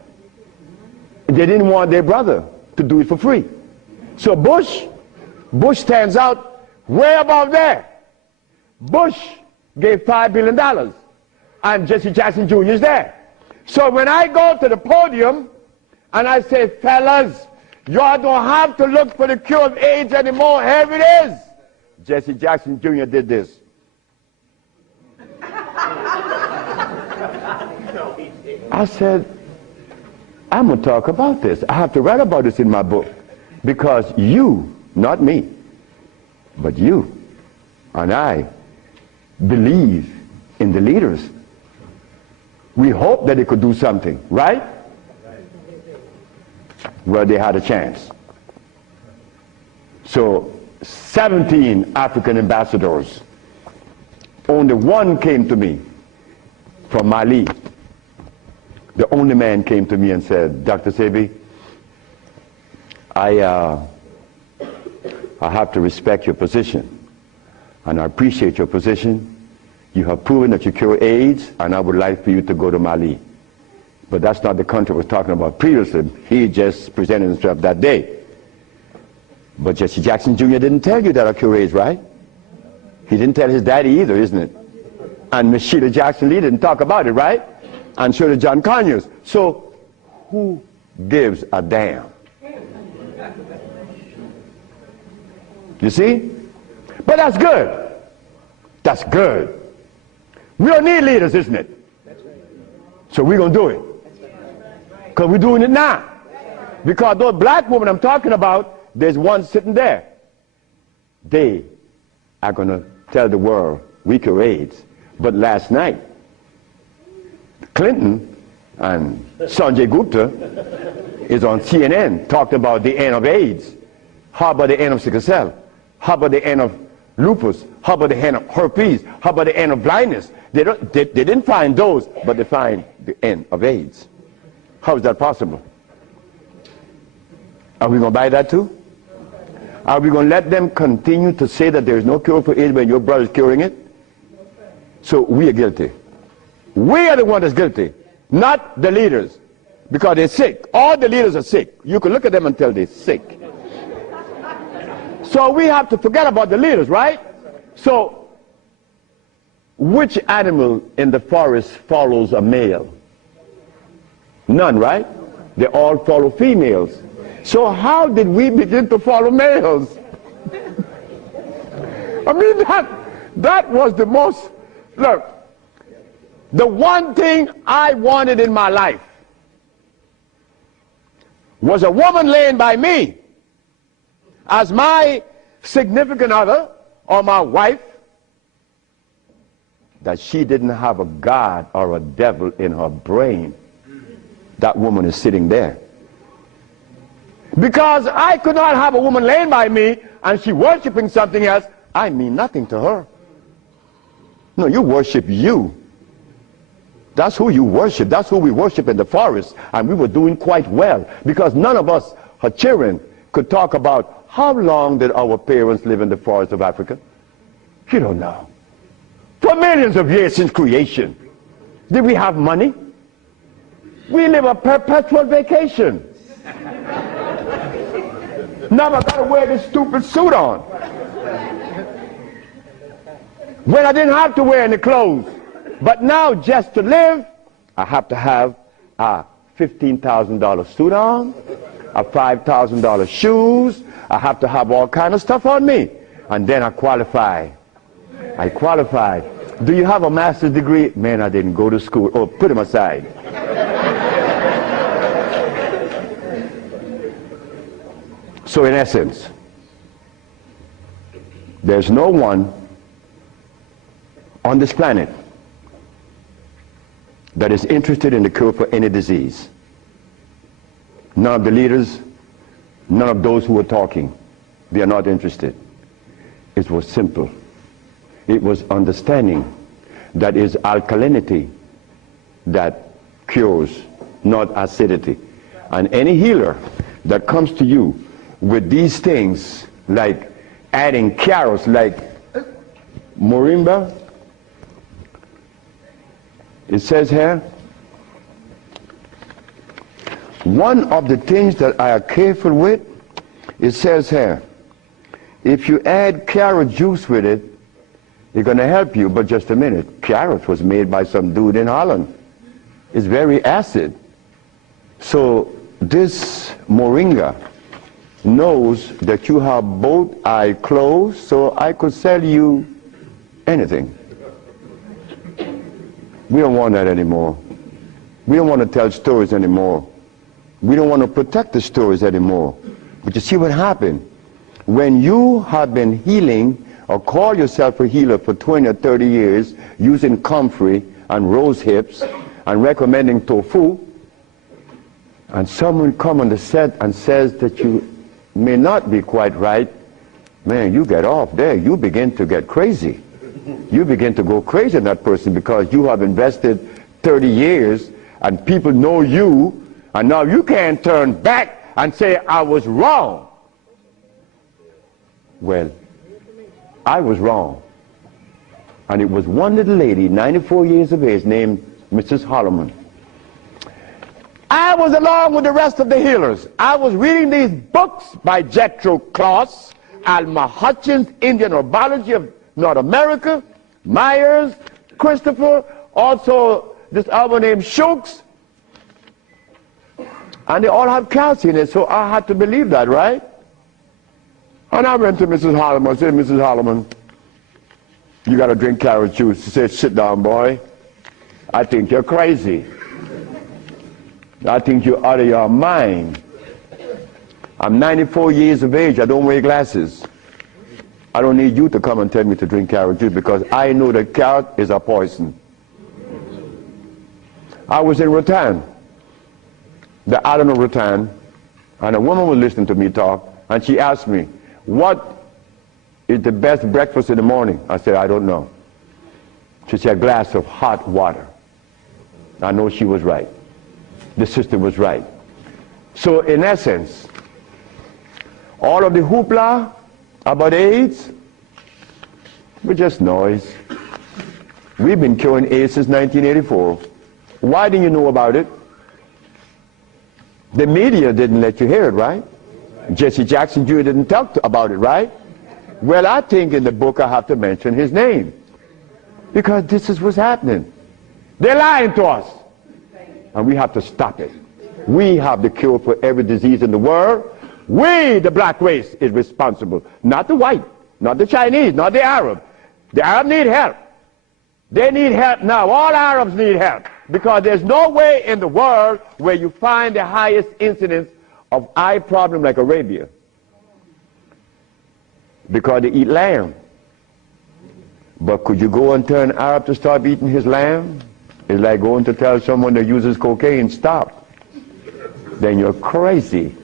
They didn't want their brother to do it for free. So Bush stands out way above there. Bush gave $5 billion, and Jesse Jackson Jr. is there. So when I go to the podium and I say, fellas, y'all don't have to look for the cure of AIDS anymore. Here it is. Jesse Jackson Jr. did this. I said, I'm going to talk about this. I have to write about this in my book. Because you, not me, but you and I believe in the leaders. We hope that they could do something, right? Well, they had a chance. So 17 African ambassadors. Only one came to me from Mali. The only man came to me and said, Dr. Sebi, I have to respect your position, and I appreciate your position. You have proven that you cure AIDS, and I would like for you to go to Mali. But that's not the country I was talking about previously. He just presented himself that day. But Jesse Jackson Jr. didn't tell you that I cure AIDS, right? He didn't tell his daddy either, isn't it? And Miss Sheila Jackson Lee didn't talk about it, right? And so did John Conyers. So who gives a damn? You see? But that's good. That's good. We don't need leaders, isn't it? So we're going to do it. Because we're doing it now. Because those black women I'm talking about, there's one sitting there. They are going to tell the world we cure AIDS. But last night, Clinton and Sanjay Gupta is on CNN talking about the end of AIDS. How about the end of sickle cell? How about the end of lupus? How about the end of herpes? How about the end of blindness? They didn't find those, but they find the end of AIDS. How is that possible? Are we going to buy that too? Are we going to let them continue to say that there is no cure for AIDS when your brother is curing it? So we are guilty. We are the ones that's guilty, not the leaders, because they're sick. All the leaders are sick. You can look at them and tell they're sick. So we have to forget about the leaders, right? So which animal in the forest follows a male? None, right? They all follow females. So how did we begin to follow males? I mean, that was the most, look, the one thing I wanted in my life was a woman laying by me as my significant other or my wife, that she didn't have a God or a devil in her brain. That woman is sitting there. Because I could not have a woman laying by me and she worshiping something else, I mean nothing to her. No, you worship you. That's who you worship. That's who we worship in the forest. And we were doing quite well because none of us, her children, could talk about how long did our parents live in the forest of Africa. You don't know. For millions of years since creation. Did we have money? We live a perpetual vacation. Never got to wear this stupid suit on. When I didn't have to wear any clothes. But now just to live, I have to have a $15,000 suit on, a $5,000 shoes. I have to have all kind of stuff on me. And then I qualify. I qualify. Do you have a master's degree? Man, I didn't go to school. Oh, put him aside. So in essence, there's no one on this planet that is interested in the cure for any disease. None of the leaders, none of those who are talking, they are not interested. It was simple. It was understanding that is alkalinity that cures, not acidity. And any healer that comes to you with these things, like adding carrots, like moringa, it says here, one of the things that I are careful with, it says here, if you add carrot juice with it, it's going to help you. But just a minute, carrot was made by some dude in Holland. It's very acid. So this moringa knows that you have both eyes closed, so I could sell you anything. We don't want that anymore. We don't want to tell stories anymore. We don't want to protect the stories anymore. But you see what happened? When you have been healing or call yourself a healer for 20 or 30 years using comfrey and rose hips and recommending tofu, and someone come on the set and says that you may not be quite right, man, you get off there. You begin to get crazy. You begin to go crazy in that person because you have invested 30 years and people know you, and now you can't turn back and say, I was wrong. Well, I was wrong. And it was one little lady, 94 years of age, named Mrs. Holloman. I was along with the rest of the healers. I was reading these books by Jethro Kloss, Alma Hutchins, Indian Herbology of North America, Myers, Christopher, also this other named Shooks. And they all have calcium in it, so I had to believe that, right? And I went to Mrs. Holloman. I said, Mrs. Holloman, you got to drink carrot juice. She said, sit down, boy. I think you're crazy. I think you're out of your mind. I'm 94 years of age. I don't wear glasses. I don't need you to come and tell me to drink carrot juice because I know that carrot is a poison. I was in Rattan, the island of Rattan, and a woman was listening to me talk, and she asked me, what is the best breakfast in the morning? I said, I don't know. She said, a glass of hot water. I know she was right. The sister was right. So in essence, all of the hoopla about AIDS was just noise. We've been curing AIDS since 1984. Why didn't you know about it? The media didn't let you hear it, right? Jesse Jackson Jr. didn't talk about it, right? Well, I think in the book I have to mention his name because this is what's happening. They're lying to us, and we have to stop it. We have the cure for every disease in the world. We, the black race, is responsible. Not the white, not the Chinese, not the Arab. The Arab need help. They need help now. All Arabs need help because there's no way in the world where you find the highest incidence of eye problem like Arabia because they eat lamb. But could you go and tell an Arab to stop eating his lamb? It's like going to tell someone that uses cocaine, stop. Then you're crazy.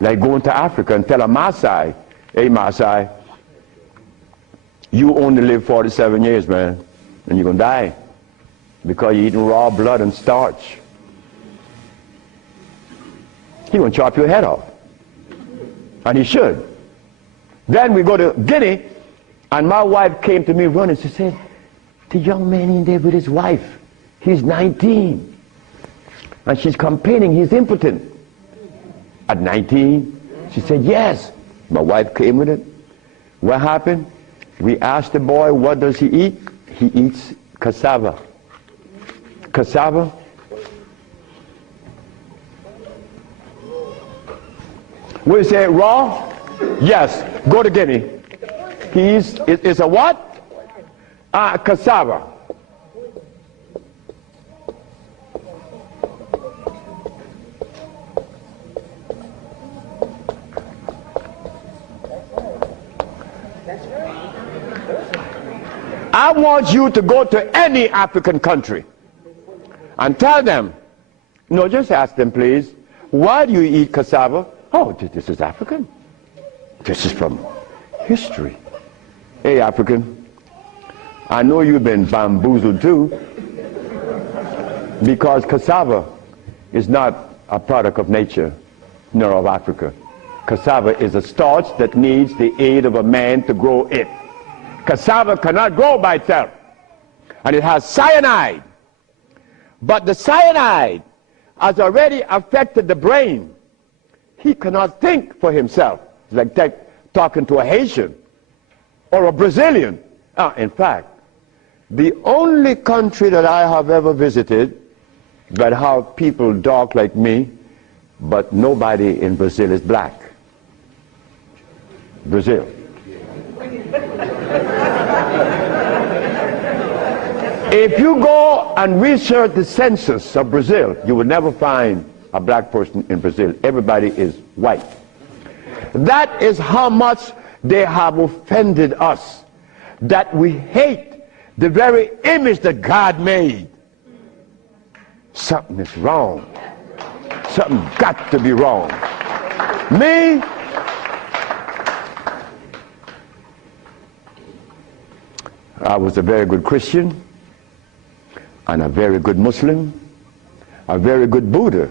Like going to Africa and tell a Maasai, hey Maasai, You only live 47 years, man, and you're going to die because you're eating raw blood and starch. He's going to chop your head off. And he should. Then we go to Guinea, and my wife came to me running. She said, the young man in there with his wife, he's 19. And she's complaining he's impotent. At 19, she said, yes. My wife came with it. What happened? We asked the boy, what does he eat? He eats cassava. Cassava. We say raw? Yes. Go to Guinea. It's a what? Cassava. I want you to go to any African country and tell them, no, just ask them, please, why do you eat cassava? Oh, this is African. This is from history. Hey, African, I know you've been bamboozled too, because cassava is not a product of nature, nor of Africa. Cassava is a starch that needs the aid of a man to grow it. Cassava cannot grow by itself, and it has cyanide. But the cyanide has already affected the brain. He cannot think for himself. It's like talking to a Haitian or a Brazilian. In fact, the only country that I have ever visited that have people dark like me, but nobody in Brazil is black. Brazil. If you go and research the census of Brazil, you will never find a black person in Brazil. Everybody is white. That is how much they have offended us, that we hate the very image that God made. Something is wrong. Something got to be wrong. Me, I was a very good Christian, and a very good Muslim, a very good Buddha.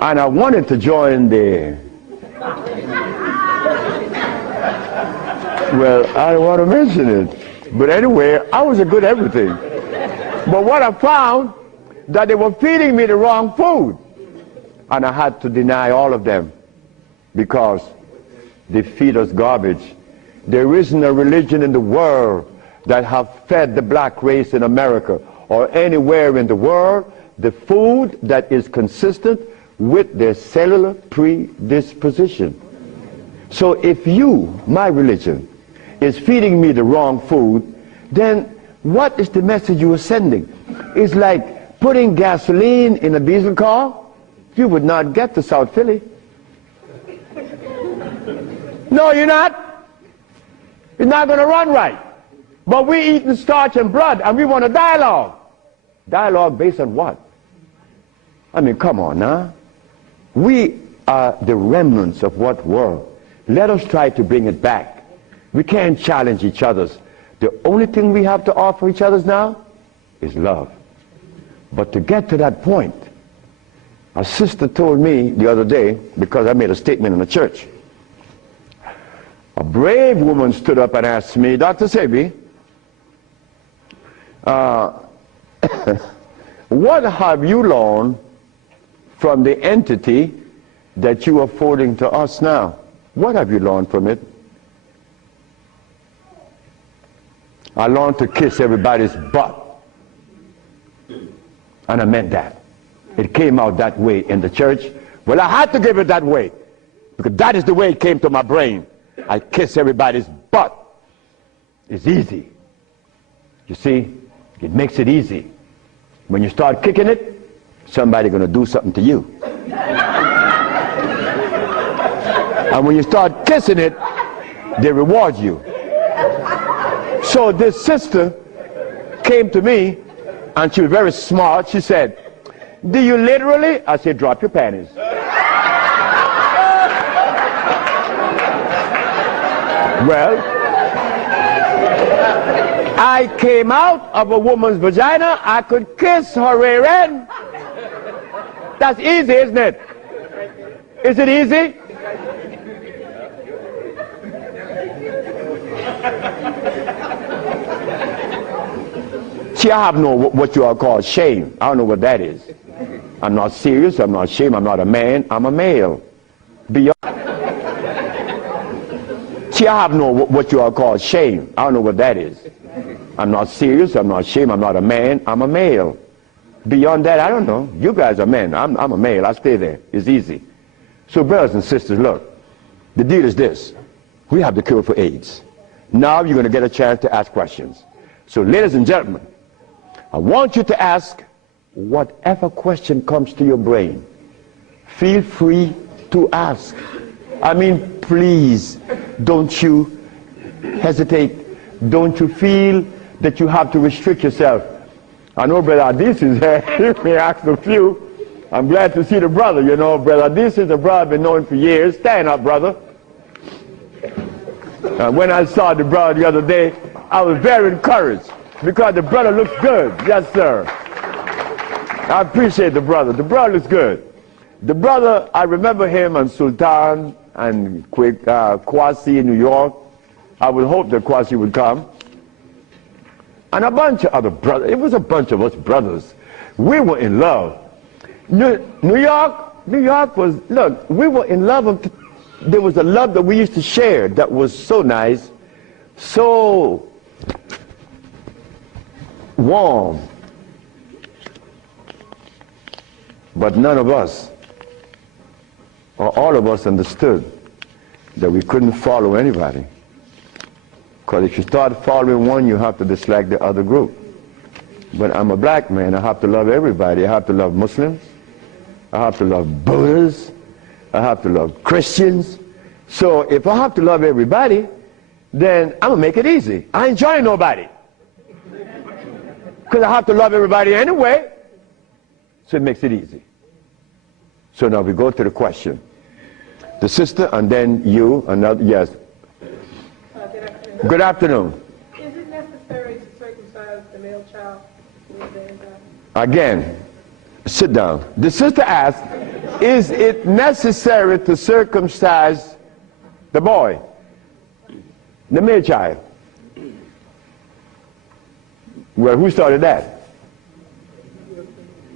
And I wanted to join the, well, I don't want to mention it. But anyway, I was a good everything. But what I found, that they were feeding me the wrong food. And I had to deny all of them because they feed us garbage. There isn't a religion in the world that have fed the black race in America or anywhere in the world the food that is consistent with their cellular predisposition. So if you, my religion, is feeding me the wrong food, then what is the message you are sending? It's like putting gasoline in a diesel car. You would not get to South Philly. No, you're not. It's not going to run right. But we're eating starch and blood, and we want a dialogue. Dialogue based on what? I mean, come on now. We are the remnants of what world? Let us try to bring it back. We can't challenge each other's. The only thing we have to offer each other's now is love. But to get to that point, a sister told me the other day, because I made a statement in the church, a brave woman stood up and asked me, Dr. Sebi, what have you learned from the entity that you are forwarding to us now? What have you learned from it? I learned to kiss everybody's butt. And I meant that. It came out that way in the church. Well, I had to give it that way, because that is the way it came to my brain. I kiss everybody's butt. It's easy. You see, it makes it easy. When you start kicking it, somebody's going to do something to you. And when you start kissing it, they reward you. So this sister came to me, and she was very smart. She said, do you literally? I said, drop your panties. Well, I came out of a woman's vagina, I could kiss her rear end. That's easy, isn't it? Is it easy? See, I have no what you all call shame. I don't know what that is. I'm not serious, I'm not ashamed, I'm not a man, I'm a male. Beyond. See, I have no what you all call shame. I don't know what that is. I'm not serious, I'm not ashamed, I'm not a man, I'm a male. Beyond that, I don't know. You guys are men, I'm a male, I stay there. It's easy. So brothers and sisters, look, the deal is this. We have the cure for AIDS. Now you're going to get a chance to ask questions. So ladies and gentlemen, I want you to ask whatever question comes to your brain. Feel free to ask. I mean, please, don't you hesitate. Don't you feel that you have to restrict yourself. I know Brother Adis is here. He may ask a few. I'm glad to see the brother, you know. Brother Adis is a brother I've been knowing for years. Stand up, brother. When I saw the brother the other day, I was very encouraged because the brother looks good. Yes, sir. I appreciate the brother. The brother looks good. The brother, I remember him and Sultan and Kwasi in New York. I would hope that Kwasi would come. And a bunch of other brothers. It was a bunch of us brothers. We were in love. New York was, look, we were in love. There was a love that we used to share that was so nice, so warm. But none of us, or all of us, understood that we couldn't follow anybody. Because if you start following one, you have to dislike the other group. But I'm a black man, I have to love everybody. I have to love Muslims, I have to love Buddhists, I have to love Christians. So if I have to love everybody, then I'm going to make it easy. I ain't joining nobody. Because I have to love everybody anyway. So it makes it easy. So now we go to the question. The sister and then you, another, yes. Good afternoon. Is it necessary to circumcise the male child? Again, sit down. The sister asked, is it necessary to circumcise the boy, the male child? Well, who started that?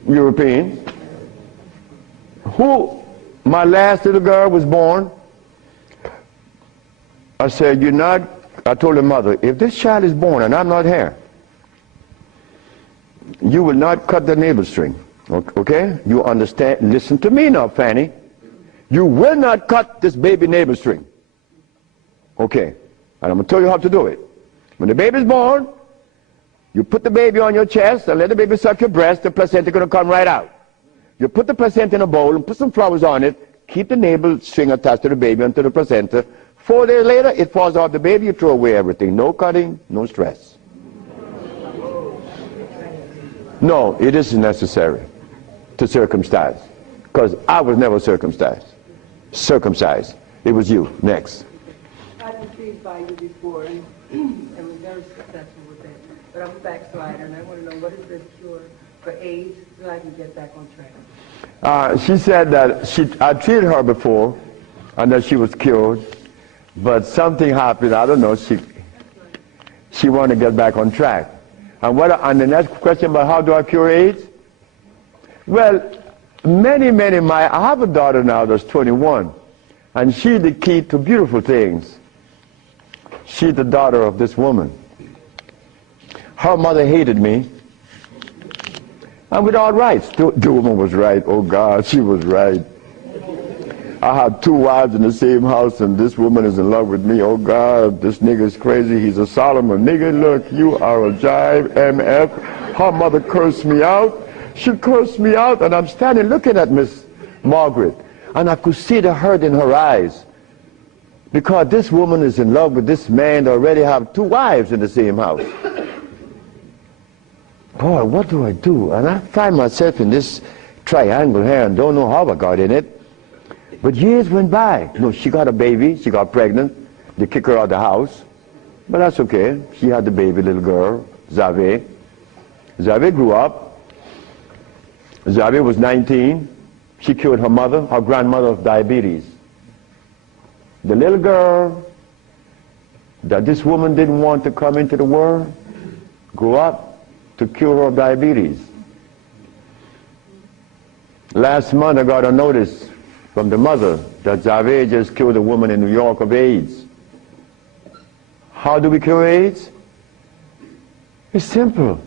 Europeans. Who, my last little girl was born. I said, I told the mother, if this child is born and I'm not here, you will not cut the navel string. Okay? You understand? Listen to me now, Fanny. You will not cut this baby navel string. Okay. And I'm going to tell you how to do it. When the baby is born, you put the baby on your chest and let the baby suck your breast. The placenta is going to come right out. You put the placenta in a bowl and put some flowers on it. Keep the navel string attached to the baby until the placenta. 4 days later, it falls off the baby. You throw away everything. No cutting, no stress. No, it isn't necessary to circumcise, because I was never circumcised. It was you. Next. I was intrigued by you before and was very successful with it. But I'm a backslider and I want to know, what is the cure for AIDS so I can get back on track? She said that I treated her before and that she was cured, but something happened. I don't know. She wanted to get back on track. And the next question about how do I cure AIDS? Well, I have a daughter now that's 21, and she's the key to beautiful things. She's the daughter of this woman. Her mother hated me, and with all rights. The woman was right. Oh God, she was right. I had 2 wives in the same house, and this woman is in love with me. Oh God, this nigga is crazy. He's a Solomon. Nigga, look, you are a jive, MF. Her mother cursed me out. She cursed me out, and I'm standing looking at Miss Margaret, and I could see the hurt in her eyes, because this woman is in love with this man that already have 2 wives in the same house. Boy, what do I do? And I find myself in this triangle here and don't know how I got in it. But years went by. No, she got a baby, she got pregnant, they kick her out of the house. But that's okay. She had the baby, little girl, Zave. Zave grew up. Zave was 19. She cured her mother, her grandmother, of diabetes. The little girl that this woman didn't want to come into the world grew up to cure her of diabetes. Last month I got a notice from the mother that Zave just cured a woman in New York of AIDS. How do we cure AIDS? It's simple.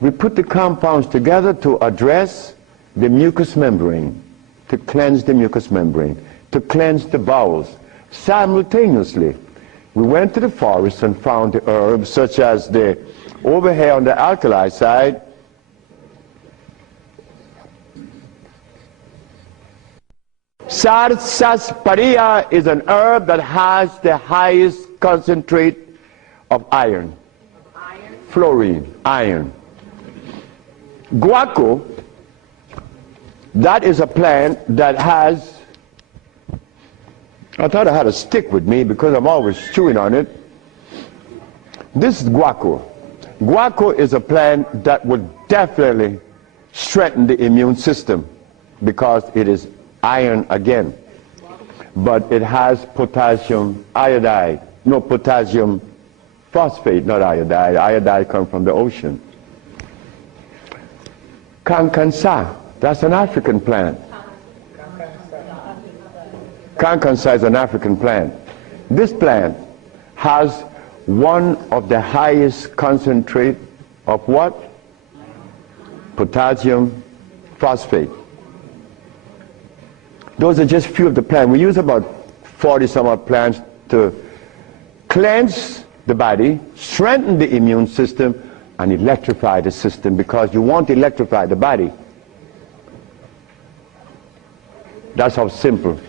We put the compounds together to address the mucous membrane, to cleanse the mucous membrane, to cleanse the bowels. Simultaneously, we went to the forest and found the herbs such as over here on the alkali side, sarsaparilla is an herb that has the highest concentrate of iron. Fluorine, iron. Guaco, that is a plant that has, I thought I had a stick with me because I'm always chewing on it. This is guaco. Guaco is a plant that would definitely strengthen the immune system because it is iron again. But it has potassium iodide, no, potassium phosphate, not iodide. Iodide comes from the ocean. Kankansa, that's an African plant. Kankansa is an African plant. This plant has one of the highest concentrate of what? Potassium phosphate. Those are just few of the plants. We use about 40 some odd plants to cleanse the body, strengthen the immune system, and electrify the system, because you want to electrify the body. That's how simple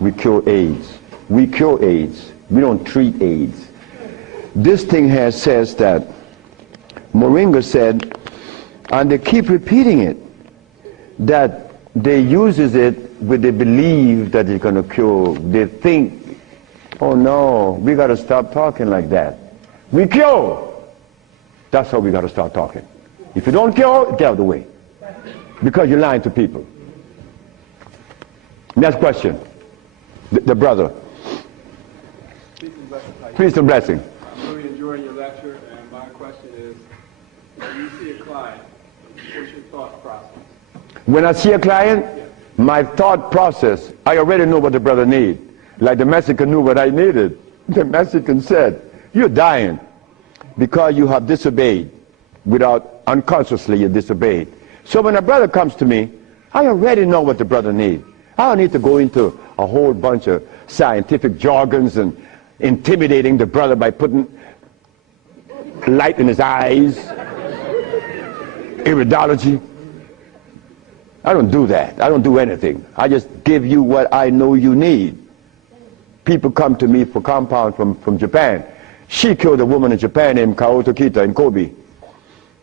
we cure AIDS. We cure AIDS. We don't treat AIDS. This thing here says that Moringa said, and they keep repeating it, that they uses it with the belief that it's going to cure. They think, oh no, we got to stop talking like that. We cure. That's how we got to start talking. If you don't cure, get out of the way. Because you're lying to people. Next question. The brother. Peace and blessing. I'm really enjoying your lecture, and my question is, when you see a client, what's your thought process? When I see a client, my thought process, I already know what the brother needs. Like the Mexican knew what I needed. The Mexican said, you're dying because you have disobeyed. Unconsciously you disobeyed. So when a brother comes to me, I already know what the brother needs. I don't need to go into a whole bunch of scientific jargons and intimidating the brother by putting light in his eyes, iridology. I don't do that. I don't do anything. I just give you what I know you need. People come to me for compound from Japan. She killed a woman in Japan named Kaoto Kita in Kobe.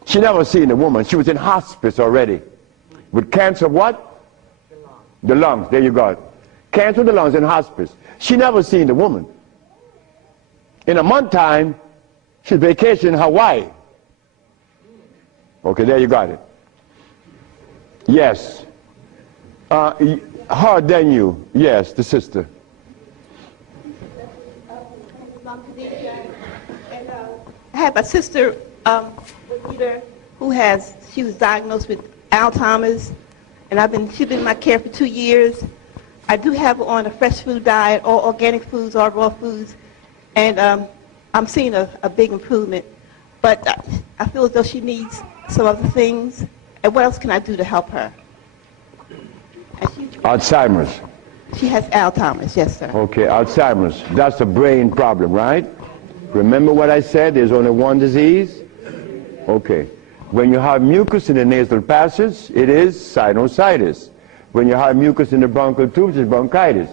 She never seen a woman. She was in hospice already. With cancer what? The lungs. There you go. Cancer of the lungs in hospice. She never seen the woman. In a month time, she's vacationing in Hawaii. Okay, there you got it. Yes. Her than you. Yes, the sister. I have a sister she was diagnosed with Alzheimer's, and she's been in my care for 2 years. I do have her on a fresh food diet, all organic foods, all raw foods, and I'm seeing a big improvement. But I feel as though she needs some other things. And what else can I do to help her? Alzheimer's. She has Alzheimer's, yes, sir. Okay, Alzheimer's. That's a brain problem, right? Remember what I said? There's only one disease? Okay. When you have mucus in the nasal passage, it is sinusitis. When you have mucus in the bronchial tubes, it's bronchitis.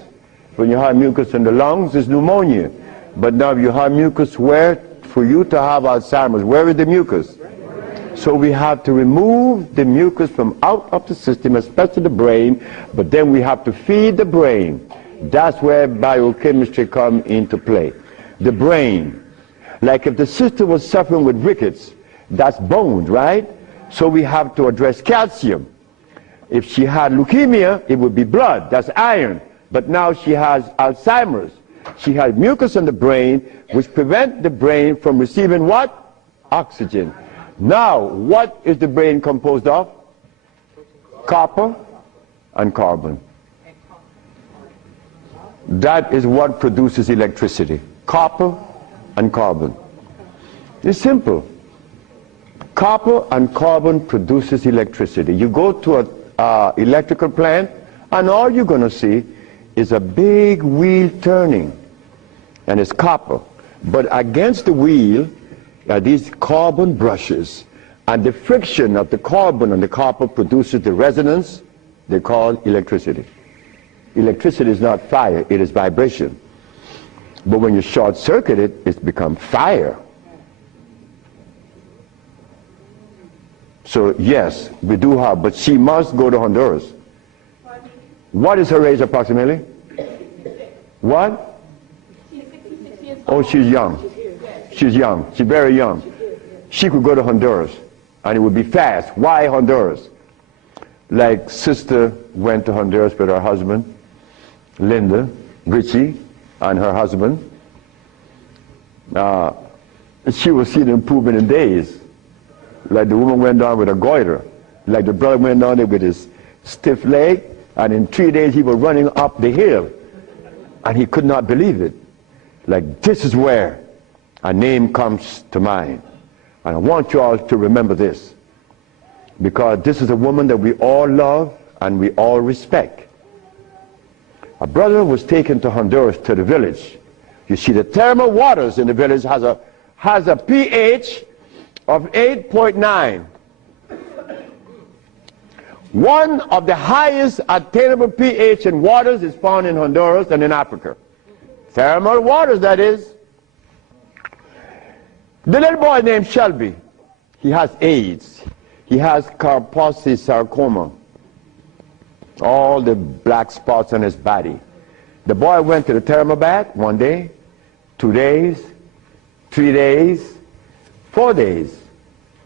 When you have mucus in the lungs, it's pneumonia. But now you have mucus where? For you to have Alzheimer's, where is the mucus? So we have to remove the mucus from out of the system, especially the brain, but then we have to feed the brain. That's where biochemistry comes into play. the brain. Like if the sister was suffering with rickets, that's bones, right? So we have to address calcium. If she had leukemia, it would be blood, that's iron. But now she has Alzheimer's. She has mucus in the brain, which prevent the brain from receiving what? Oxygen. Now, what is the brain composed of? Copper and carbon. That is what produces electricity. Copper and carbon. It's simple. Copper and carbon produces electricity. You go to an electrical plant, and all you're going to see is a big wheel turning, and it's copper. But against the wheel are these carbon brushes, and the friction of the carbon and the copper produces the resonance they call electricity. Electricity is not fire, it is vibration. But when you short circuit it, it's become fire. So yes, we do have, but she must go to Honduras. What is her age approximately? What? Oh, she's young. She's young. She's very young. She could go to Honduras, and it would be fast. Why Honduras? Like sister went to Honduras with her husband, Linda, Richie, and her husband. She will see the improvement in days. Like the woman went down with a goiter. Like the brother went down there with his stiff leg, and in 3 days he was running up the hill. And he could not believe it. Like, this is where a name comes to mind. And I want you all to remember this, because this is a woman that we all love and we all respect. A brother was taken to Honduras, to the village. You see, the thermal waters in the village has a pH of 8.9. One of the highest attainable pH in waters is found in Honduras and in Africa. Thermal waters, that is. The little boy named Shelby, he has AIDS. He has Kaposi sarcoma. All the black spots on his body. The boy went to the thermal bath 1 day, 2 days, 3 days, 4 days.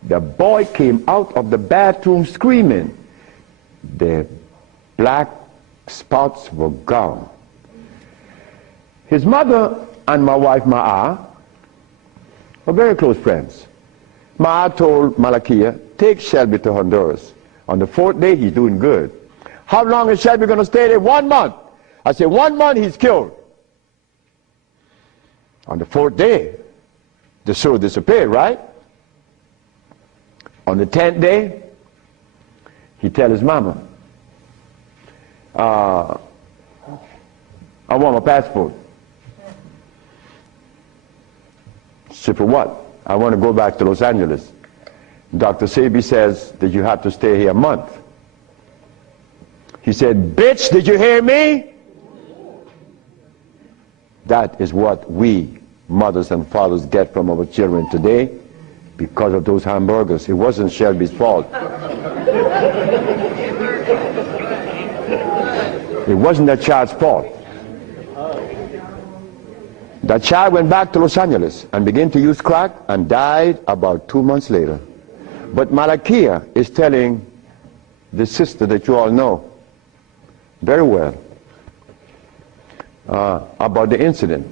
The boy came out of the bathroom screaming. The black spots were gone. His mother and my wife Ma'a were very close friends. Ma'a told Malakia, take Shelby to Honduras. On the 4th day, he's doing good. How long is Shelby going to stay there? 1 month. I said, 1 month, he's killed. On the 4th day, the soul disappeared, right? On the 10th day, he tell his mama, I want my passport. She said, for what? I want to go back to Los Angeles. Dr. Sebi says that you have to stay here a month. He said, bitch, did you hear me? That is what we, mothers and fathers, get from our children today because of those hamburgers. It wasn't Shelby's fault. It wasn't that child's fault. That child went back to Los Angeles and began to use crack and died about 2 months later. But Malakia is telling the sister that you all know very well about the incident.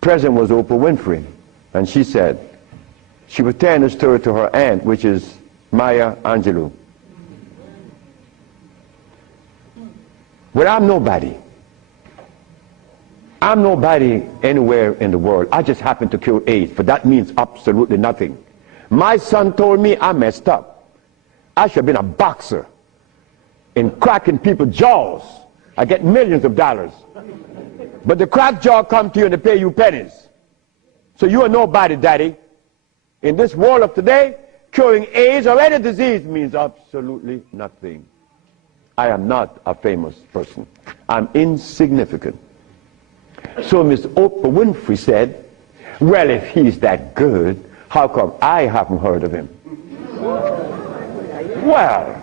Present was Oprah Winfrey, and she said, she was telling the story to her aunt, which is Maya Angelou. Well, I'm nobody. I'm nobody anywhere in the world. I just happen to cure AIDS, but that means absolutely nothing. My son told me I messed up. I should have been a boxer in cracking people's jaws. I get millions of dollars. But the crack jaw come to you and they pay you pennies. So you are nobody, daddy. In this world of today, curing AIDS or any disease means absolutely nothing. I am not a famous person. I'm insignificant. So Miss Oprah Winfrey said, well, if he's that good, how come I haven't heard of him? Well,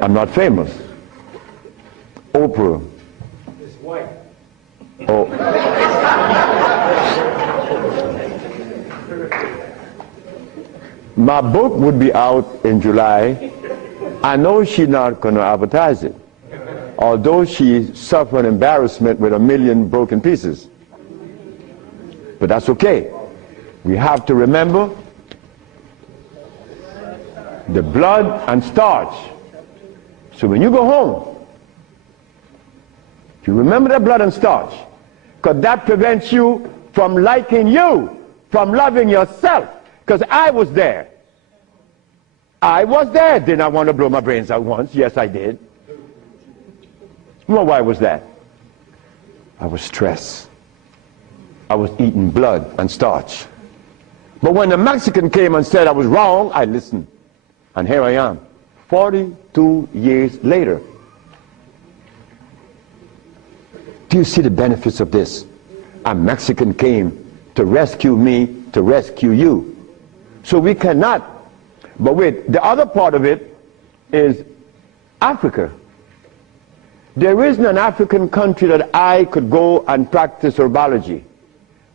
I'm not famous. Oprah Oprah? It's white. Oh. My book would be out in July. I know she's not going to advertise it, although she suffered embarrassment with 1 million broken pieces. But that's okay. We have to remember the blood and starch. So when you go home, you remember the blood and starch, because that prevents you from liking you, from loving yourself. Because I was there. I was there. Didn't I want to blow my brains out once? Yes, I did. Well, why was that? I was stressed. I was eating blood and starch. But when the Mexican came and said I was wrong, I listened. And here I am, 42 years later. Do you see the benefits of this? A Mexican came to rescue me, to rescue you. So we cannot. But wait, the other part of it is Africa. There isn't an African country that I could go and practice herbology.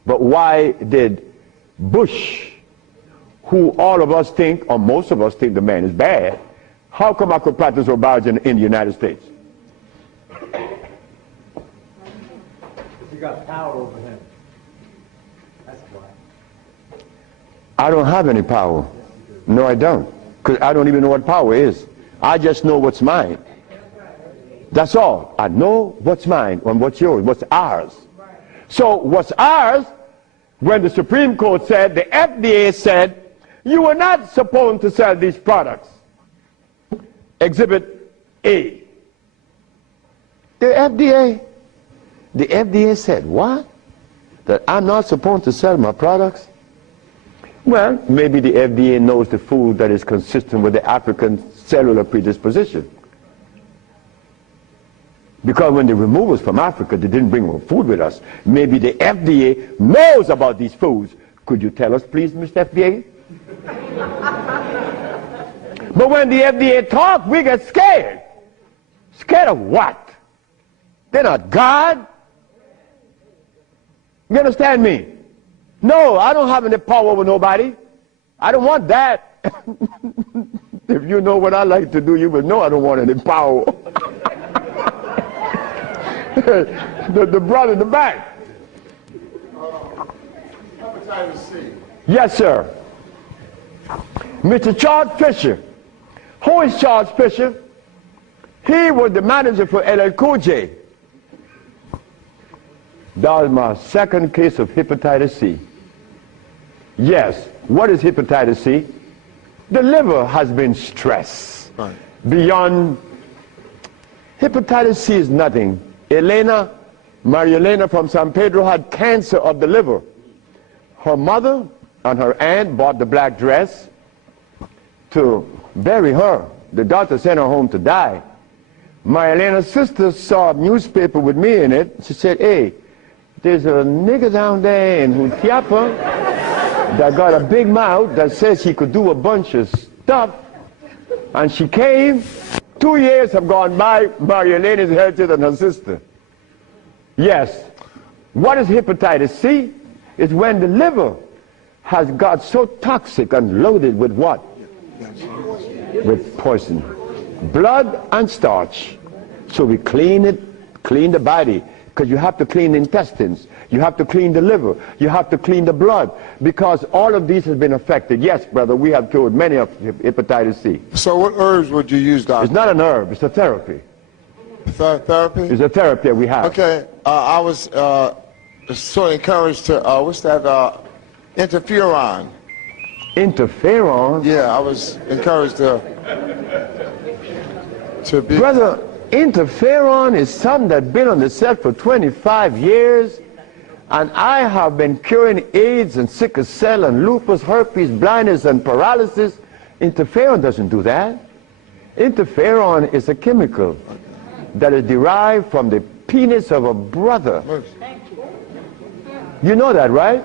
But why did Bush, who all of us think, or most of us think the man is bad, how come I could practice herbology in the United States? You got power over him. That's why. I don't have any power. No, I don't. Because I don't even know what power is. I just know what's mine. That's all. I know what's mine and what's yours, what's ours. So what's ours, when the Supreme Court said, the FDA said, you are not supposed to sell these products. Exhibit A. The FDA said, what? That I'm not supposed to sell my products? Well, maybe the FDA knows the food that is consistent with the African cellular predisposition. Because when they removed us from Africa, they didn't bring food with us. Maybe the FDA knows about these foods. Could you tell us, please, Mr. FDA? But when the FDA talks, we get scared. Scared of what? They're not God. You understand me? No, I don't have any power over nobody. I don't want that. If you know what I like to do, you would know I don't want any power. the brother in the back. Hepatitis C. Yes, sir. Mr. Charles Fisher. Who is Charles Fisher? He was the manager for LL Cool J. That was my second case of hepatitis C. Yes. What is hepatitis C? The liver has been stressed. Right. Beyond. Hepatitis C is nothing. Maria Elena from San Pedro had cancer of the liver. Her mother and her aunt bought the black dress to bury her. The doctor sent her home to die. Maria Elena's sister saw a newspaper with me in it. She said, hey, there's a nigger down there in Jutiapa that got a big mouth that says he could do a bunch of stuff. And she came. 2 years have gone by. Maria Elena is healthier than her sister. Yes. What is hepatitis C? It's when the liver has got so toxic and loaded with what? With poison. Blood and starch. So we clean it, clean the body, because you have to clean the intestines. You have to clean the liver. You have to clean the blood, because all of these has been affected. Yes, brother, we have cured many of hepatitis C. So what herbs would you use, doctor? It's not an herb, it's a therapy. Therapy? It's a therapy we have. Okay, I was sort of encouraged to, what's that, interferon. Interferon? Yeah, I was encouraged to be... Brother, interferon is something that's been on the set for 25 years, and I have been curing AIDS and sickle cell and lupus, herpes, blindness, and paralysis. Interferon doesn't do that. Interferon is a chemical that is derived from the penis of a brother. You know that, right?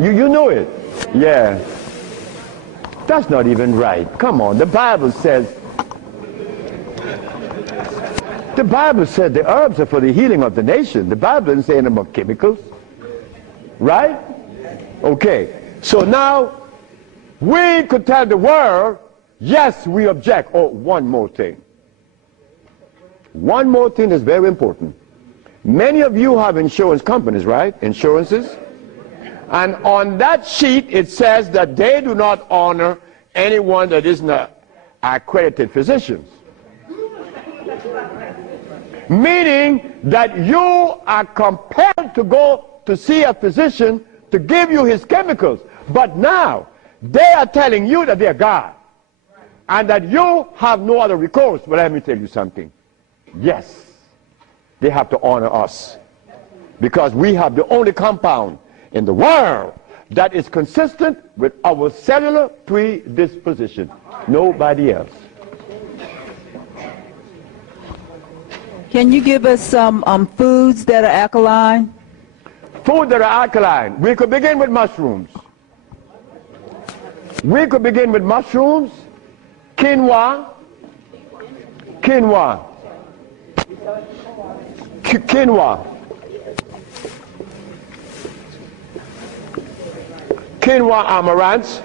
You know it. Yeah. That's not even right. Come on, the Bible says The Bible said the herbs are for the healing of the nation. The Bible didn't say anything about chemicals. Right? Okay. So now, we could tell the world, yes, we object. Oh, one more thing. One more thing is very important. Many of you have insurance companies, right? Insurances. And on that sheet, it says that they do not honor anyone that isn't an accredited physician. Meaning that you are compelled to go to see a physician to give you his chemicals. But now, they are telling you that they are God. And that you have no other recourse. But let me tell you something. Yes, they have to honor us. Because we have the only compound in the world that is consistent with our cellular predisposition. Nobody else. Can you give us some foods that are alkaline? Food that are alkaline. We could begin with mushrooms. We could begin with mushrooms, quinoa, quinoa, quinoa amaranth,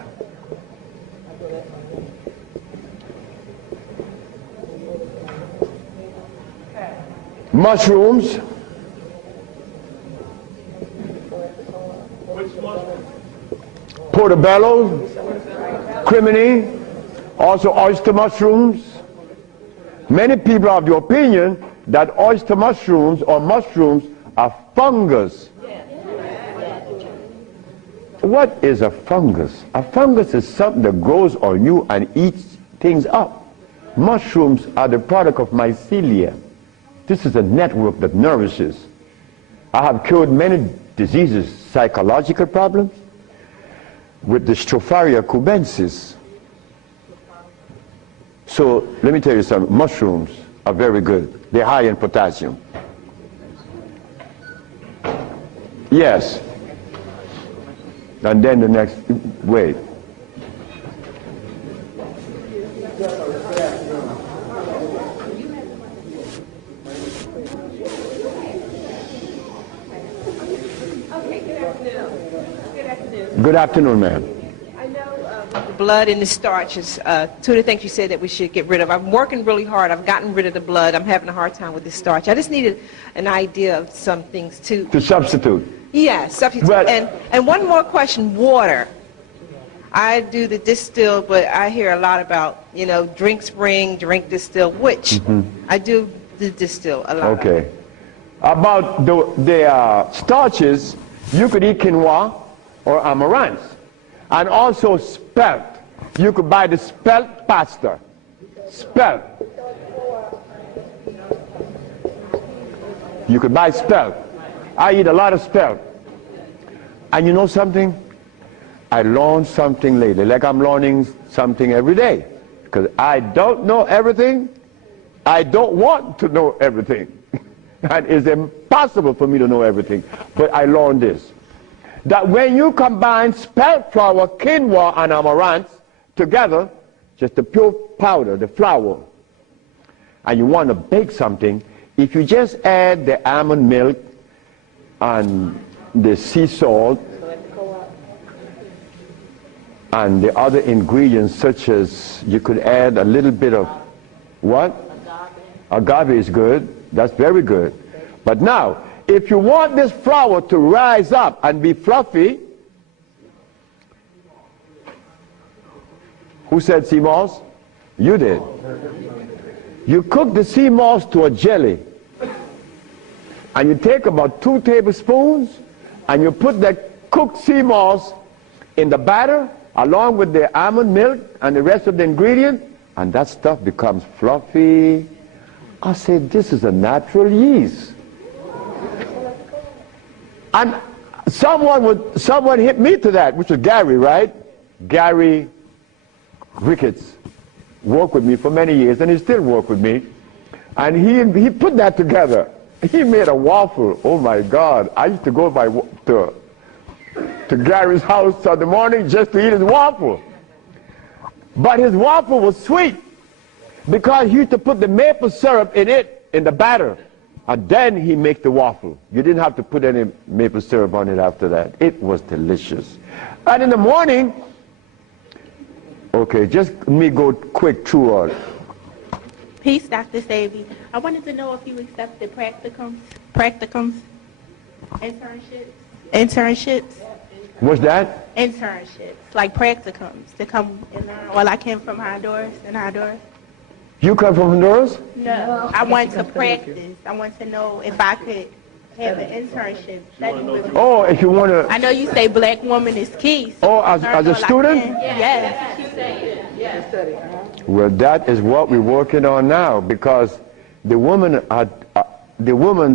mushrooms, portobello, crimini, also oyster mushrooms. Many people are of the opinion that oyster mushrooms or mushrooms are fungus. What is a fungus? A fungus is something that grows on you and eats things up. Mushrooms are the product of mycelia. This is a network that nourishes. I have cured many diseases, psychological problems, with the Stropharia cubensis. So let me tell you something. Mushrooms are very good. They're high in potassium. Yes. And then the next, wait. Good afternoon, ma'am. I know the blood and the starch is two of the things you said that we should get rid of. I'm working really hard. I've gotten rid of the blood. I'm having a hard time with the starch. I just needed an idea of some things too. To substitute. Yeah, substitute. Well, and one more question, water. I do the distill, but I hear a lot about, drink spring, drink distill, which I do the distill a lot. Okay. About the starches, you could eat quinoa or amaranth. And also spelt. You could buy the spelt pasta. Spelt. You could buy spelt. I eat a lot of spelt. And you know something? I learned something lately, like I'm learning something every day. Because I don't know everything. I don't want to know everything. And it's impossible for me to know everything. But I learned this. That when you combine spelt flour, quinoa, and amaranth together, just the pure powder, the flour, and you want to bake something, if you just add the almond milk and the sea salt and the other ingredients, such as you could add a little bit of what? Agave is good. That's very good. But now, if you want this flour to rise up and be fluffy, who said sea moss? You did. You cook the sea moss to a jelly. And you take about 2 tablespoons and you put that cooked sea moss in the batter along with the almond milk and the rest of the ingredient, and that stuff becomes fluffy. I said, this is a natural yeast. And someone hit me to that, which was Gary, right? Gary Ricketts worked with me for many years, and he still works with me. And he put that together. He made a waffle. Oh my God! I used to go to Gary's house in the morning just to eat his waffle. But his waffle was sweet because he used to put the maple syrup in it in the batter, and then he makes the waffle. You didn't have to put any maple syrup on it after that. It was delicious. And in the morning, okay, just let me go quick through all. Peace, Dr. Sebi. I wanted to know if you accepted practicums, internships, What's that? internships, like practicums to come and learn. Well, I came from Honduras, You come from Honduras? No, I want to practice. I want to know if I could have an internship. Oh, if you want to. I know you say black woman is key. So Oh, as a student? Yes. Well, that is what we're working on now, because the woman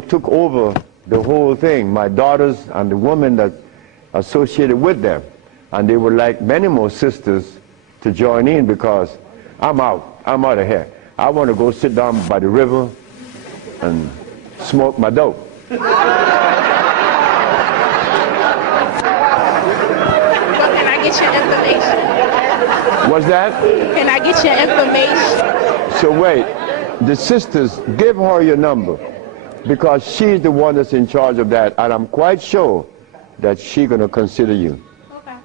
took over the whole thing. My daughters and the woman that associated with them, and they were like many more sisters to join in, because I'm out of here. I want to go sit down by the river and smoke my dope. Well, can I get your information? What's that? Can I get your information? So wait, the sisters, give her your number, because she's the one that's in charge of that, and I'm quite sure that she's going to consider you. Okay.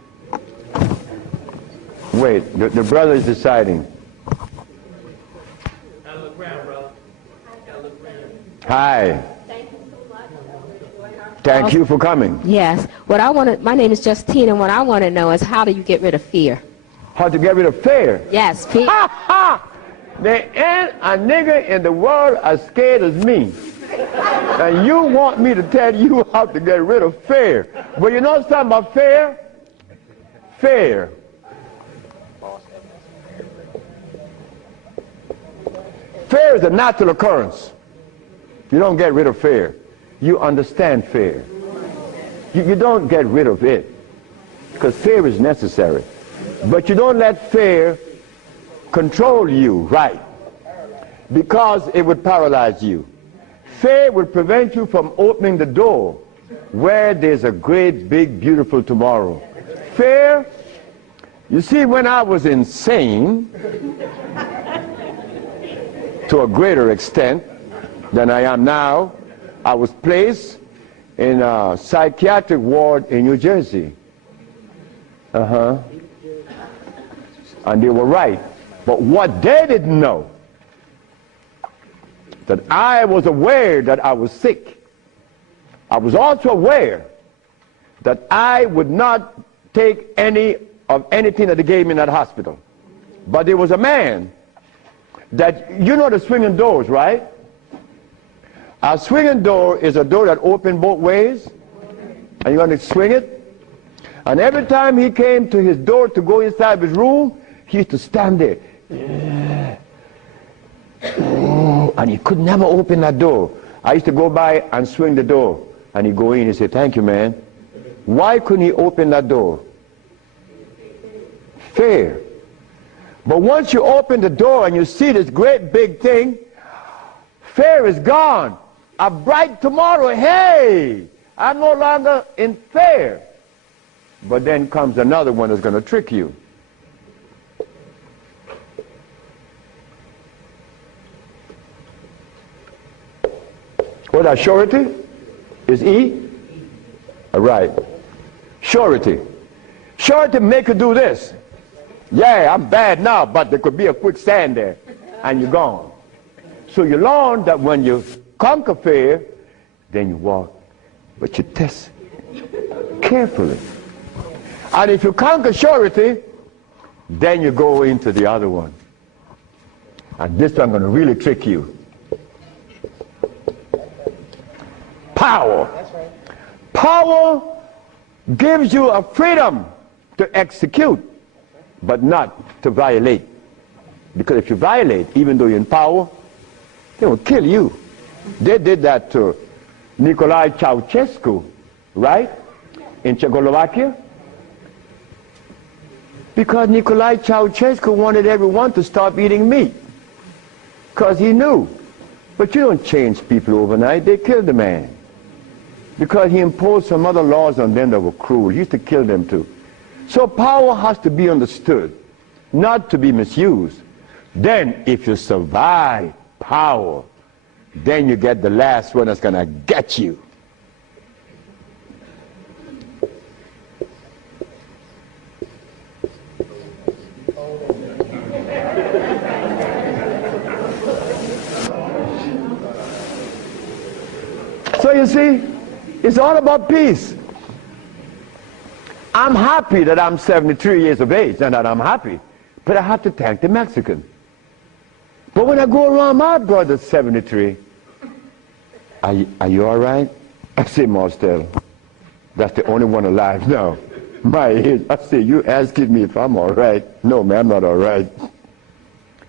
Wait, the brother is deciding. Hi. Thank you for coming. Yes. What I want to, my name is Justine, and what I want to know is, how do you get rid of fear? How to get rid of fear? Yes, fear. Ha ha! There ain't a nigger in the world as scared as me. And you want me to tell you how to get rid of fear. Well, you know something about fear? Fear. Fear is a natural occurrence. You don't get rid of fear. You understand fear. You don't get rid of it, because fear is necessary. But you don't let fear control you, right? Because it would paralyze you. Fear would prevent you from opening the door where there's a great, big, beautiful tomorrow. Fear, you see, when I was insane, to a greater extent than I am now, I was placed in a psychiatric ward in New Jersey. And they were right. But what they didn't know, that I was aware that I was sick. I was also aware that I would not take any of anything that they gave me in that hospital. But there was a man that, you know the swinging doors, right? A swinging door is a door that opens both ways, and you're going to swing it. And every time he came to his door to go inside his room, he used to stand there. And he could never open that door. I used to go by and swing the door, and he'd go in and say, "Thank you, man." Why couldn't he open that door? Fear. But once you open the door and you see this great big thing, fear is gone. A bright tomorrow, hey, I'm no longer in fear. But then comes another one that's going to trick you. What that surety? Is E? All right. Surety. Surety make you do this. Yeah, I'm bad now, but there could be a quicksand there, and you're gone. So you learn that when you conquer fear, then you walk, but you test carefully. And if you conquer surety, then you go into the other one. And this one I'm going to really trick you. Power. Power gives you a freedom to execute, but not to violate. Because if you violate, even though you're in power, they will kill you. They did that to Nicolae Ceausescu, right? In Czechoslovakia. Because Nicolae Ceausescu wanted everyone to stop eating meat. Because he knew. But you don't change people overnight. They killed the man. Because he imposed some other laws on them that were cruel. He used to kill them too. So power has to be understood, not to be misused. Then, if you survive power, then you get the last one that's going to get you. So you see, it's all about peace. I'm happy that I'm 73 years of age and that I'm happy, but I have to thank the Mexican. But when I go around my brother's 73, are you all right? I say, Marcel, that's the only one alive now. My age. I say, you asking me if I'm all right? No, man, I'm not all right.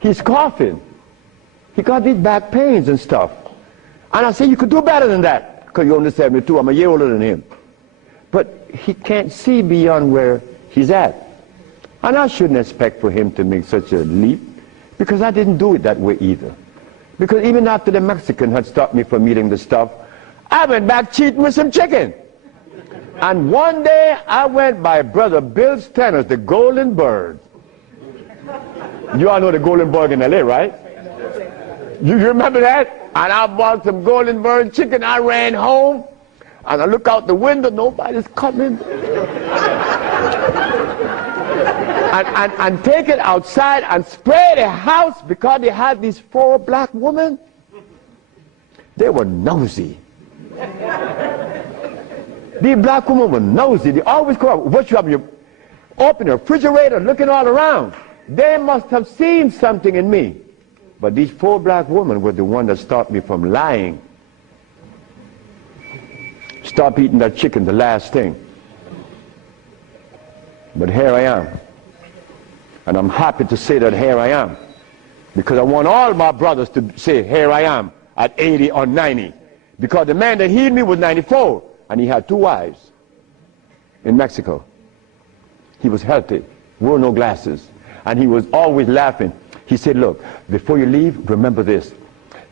He's coughing. He got these back pains and stuff. And I say, you could do better than that, because you're only 72. I'm a year older than him. But he can't see beyond where he's at. And I shouldn't expect for him to make such a leap, because I didn't do it that way either. Because even after the Mexican had stopped me from eating the stuff, I went back cheating with some chicken. And one day I went by Brother Bill Stenner's, the Golden Bird. You all know the Golden Bird in LA, right? You remember that? And I bought some Golden Bird chicken. I ran home, and I look out the window, nobody's coming. and take it outside and spray the house, because they had these 4 black women. They were nosy. These black women were nosy. They always come up, what you have, you open the refrigerator, looking all around. They must have seen something in me. But these 4 black women were the one that stopped me from lying. Stop eating that chicken, the last thing. But here I am. And I'm happy to say that here I am. Because I want all my brothers to say, here I am, at 80 or 90. Because the man that healed me was 94, and he had 2 wives in Mexico. He was healthy, wore no glasses, and he was always laughing. He said, look, before you leave, remember this.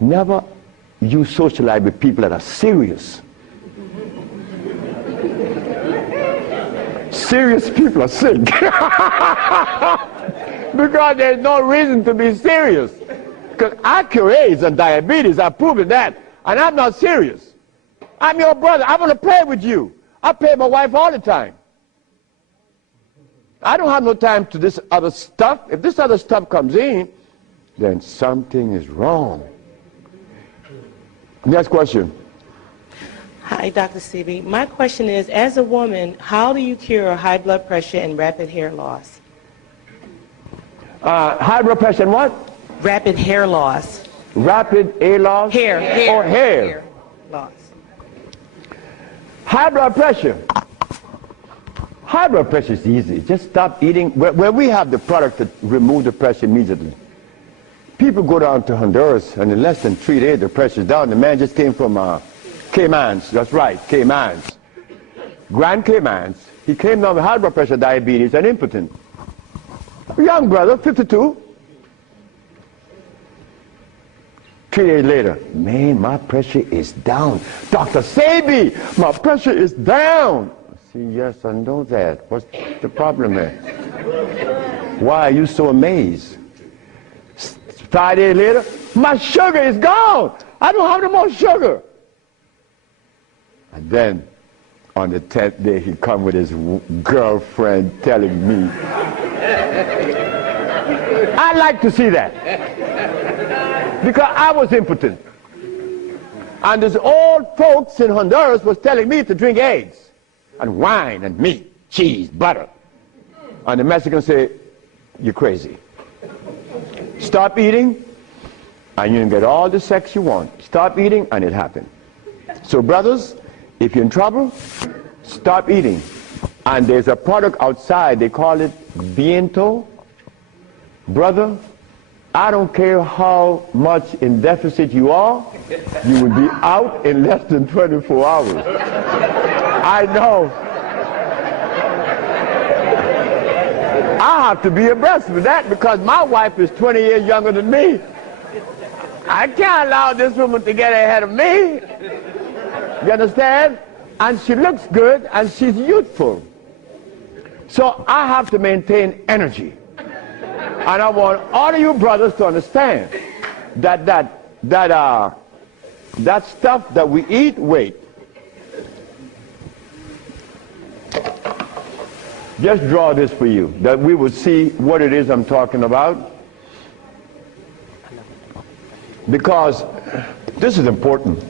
Never you socialize with people that are serious. Serious people are sick. Because there's no reason to be serious. Because I cure AIDS and diabetes, I've proven that. And I'm not serious. I'm your brother. I want to play with you. I play with my wife all the time. I don't have no time to this other stuff. If this other stuff comes in, then something is wrong. Next question. Hi, Dr. Sebi. My question is, as a woman, how do you cure high blood pressure and rapid hair loss? High blood pressure and what? Rapid hair loss. Rapid hair loss? Hair. Or hair? Hair loss. High blood pressure. High blood pressure is easy. Just stop eating. Where we have the product to remove the pressure immediately. People go down to Honduras, and in less than 3 days, the pressure's down. The man just came from Caymans. That's right, Caymans. Grand Caymans. He came down with high blood pressure, diabetes, and impotent. A young brother, 52. 3 days later, man, my pressure is down. Dr. Sebi, my pressure is down. I see, yes, I know that. What's the problem there? Why are you so amazed? 5 days later, my sugar is gone. I don't have no more sugar. And then, on the 10th day, he come with his girlfriend telling me. I like to see that. Because I was impotent. And these old folks in Honduras was telling me to drink eggs and wine and meat, cheese, butter. And the Mexicans say, you're crazy. Stop eating and you can get all the sex you want. Stop eating and it happened. So brothers, if you're in trouble, stop eating. And there's a product outside, they call it Viento. Brother, I don't care how much in deficit you are, you will be out in less than 24 hours. I know. I have to be abreast with that because my wife is 20 years younger than me. I can't allow this woman to get ahead of me. You understand? And she looks good and she's youthful. So I have to maintain energy. And I want all of you brothers to understand that that stuff that we eat, wait. Just draw this for you, that we would see what it is I'm talking about. Because this is important.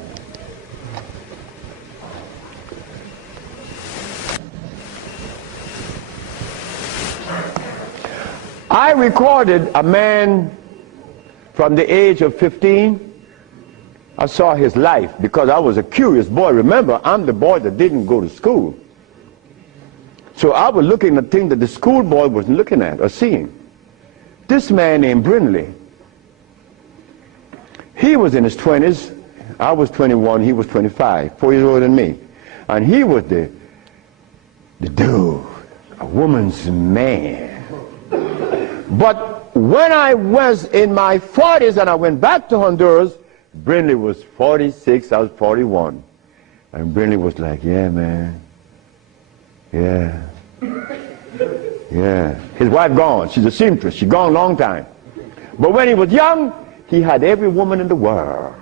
I recorded a man from the age of 15. I saw his life because I was a curious boy. Remember, I'm the boy that didn't go to school. So I was looking at things that the schoolboy wasn't looking at or seeing. This man named Brindley, he was in his 20s. I was 21, he was 25, 4 years older than me. And he was the dude, a woman's man. But when I was in my 40s and I went back to Honduras, Brindley was 46, I was 41. And Brindley was like, yeah, man. Yeah. Yeah. His wife gone. She's a seamstress. She's gone a long time. But when he was young, he had every woman in the world.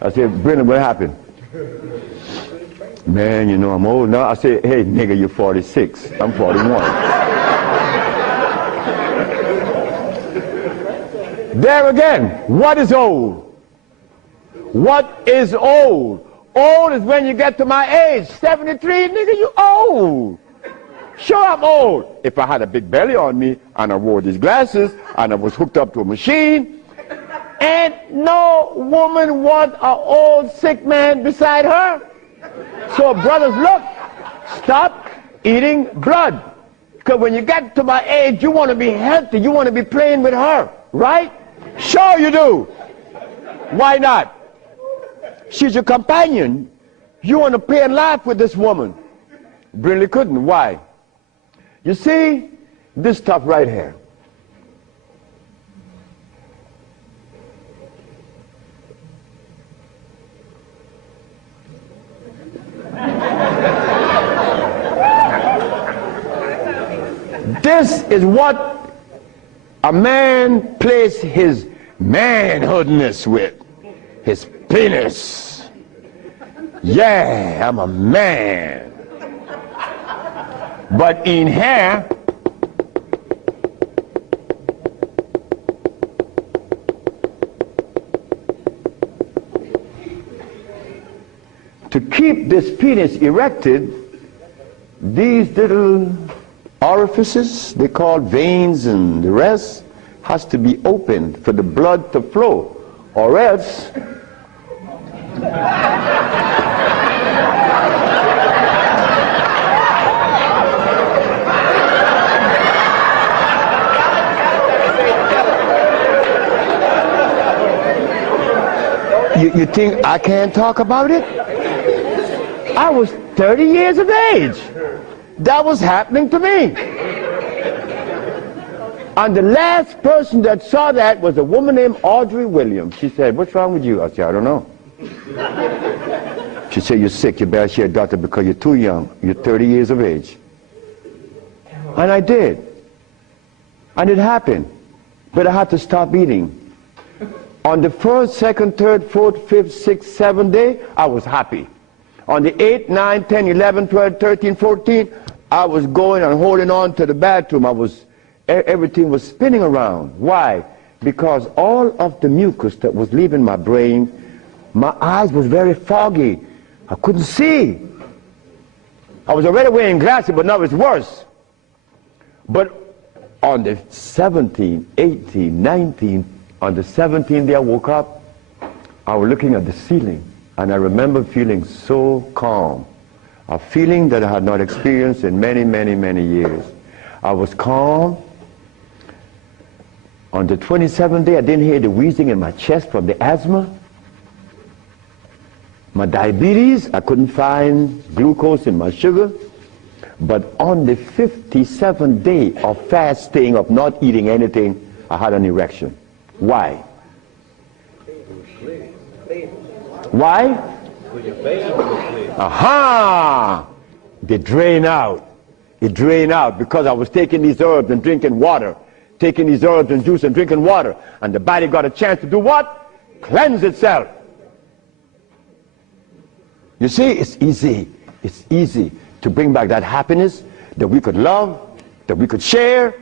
I said, Brindley, what happened? Man, you know, I'm old now. I said, hey, nigga, you're 46. I'm 41. There again, what is old? What is old? Old is when you get to my age, 73, nigga, you old. Sure, I'm old. If I had a big belly on me, and I wore these glasses, and I was hooked up to a machine, and no woman want an old sick man beside her. So brothers, look, stop eating blood. Because when you get to my age, you want to be healthy. You want to be playing with her, right? Sure you do. Why not? She's your companion. You want to play and laugh with this woman. Brindley couldn't. Why? You see, this stuff right here. This is what a man plays his manhoodness with, his penis. Yeah, I'm a man. But in here, to keep this penis erected, these little orifices, they call veins and the rest, has to be opened for the blood to flow, or else you think I can't talk about it? I was 30 years of age. That was happening to me. And the last person that saw that was a woman named Audrey Williams. She said, what's wrong with you? I said, I don't know. She said, you're sick, you better see a doctor because you're too young. You're 30 years of age. And I did. And it happened. But I had to stop eating. On the first, second, third, fourth, fifth, sixth, seventh day, I was happy. On the 8th, 9th, 10th, 11th, 12th, 13th, 14th, I was going and holding on to the bathroom. Everything was spinning around. Why? Because all of the mucus that was leaving my brain, my eyes was very foggy. I couldn't see. I was already wearing glasses, but now it's worse. But on the 17th, 18th, 19th, on the 17th day I woke up, I was looking at the ceiling, and I remember feeling so calm. A feeling that I had not experienced in many, many, many years. I was calm. On the 27th day, I didn't hear the wheezing in my chest from the asthma. My diabetes, I couldn't find glucose in my sugar. But on the 57th day of fasting, of not eating anything, I had an erection. Why? Why? Aha! They drain out. It drained out because I was taking these herbs and drinking water. Taking these herbs and juice and drinking water. And the body got a chance to do what? Cleanse itself. You see, it's easy. It's easy to bring back that happiness that we could love, that we could share,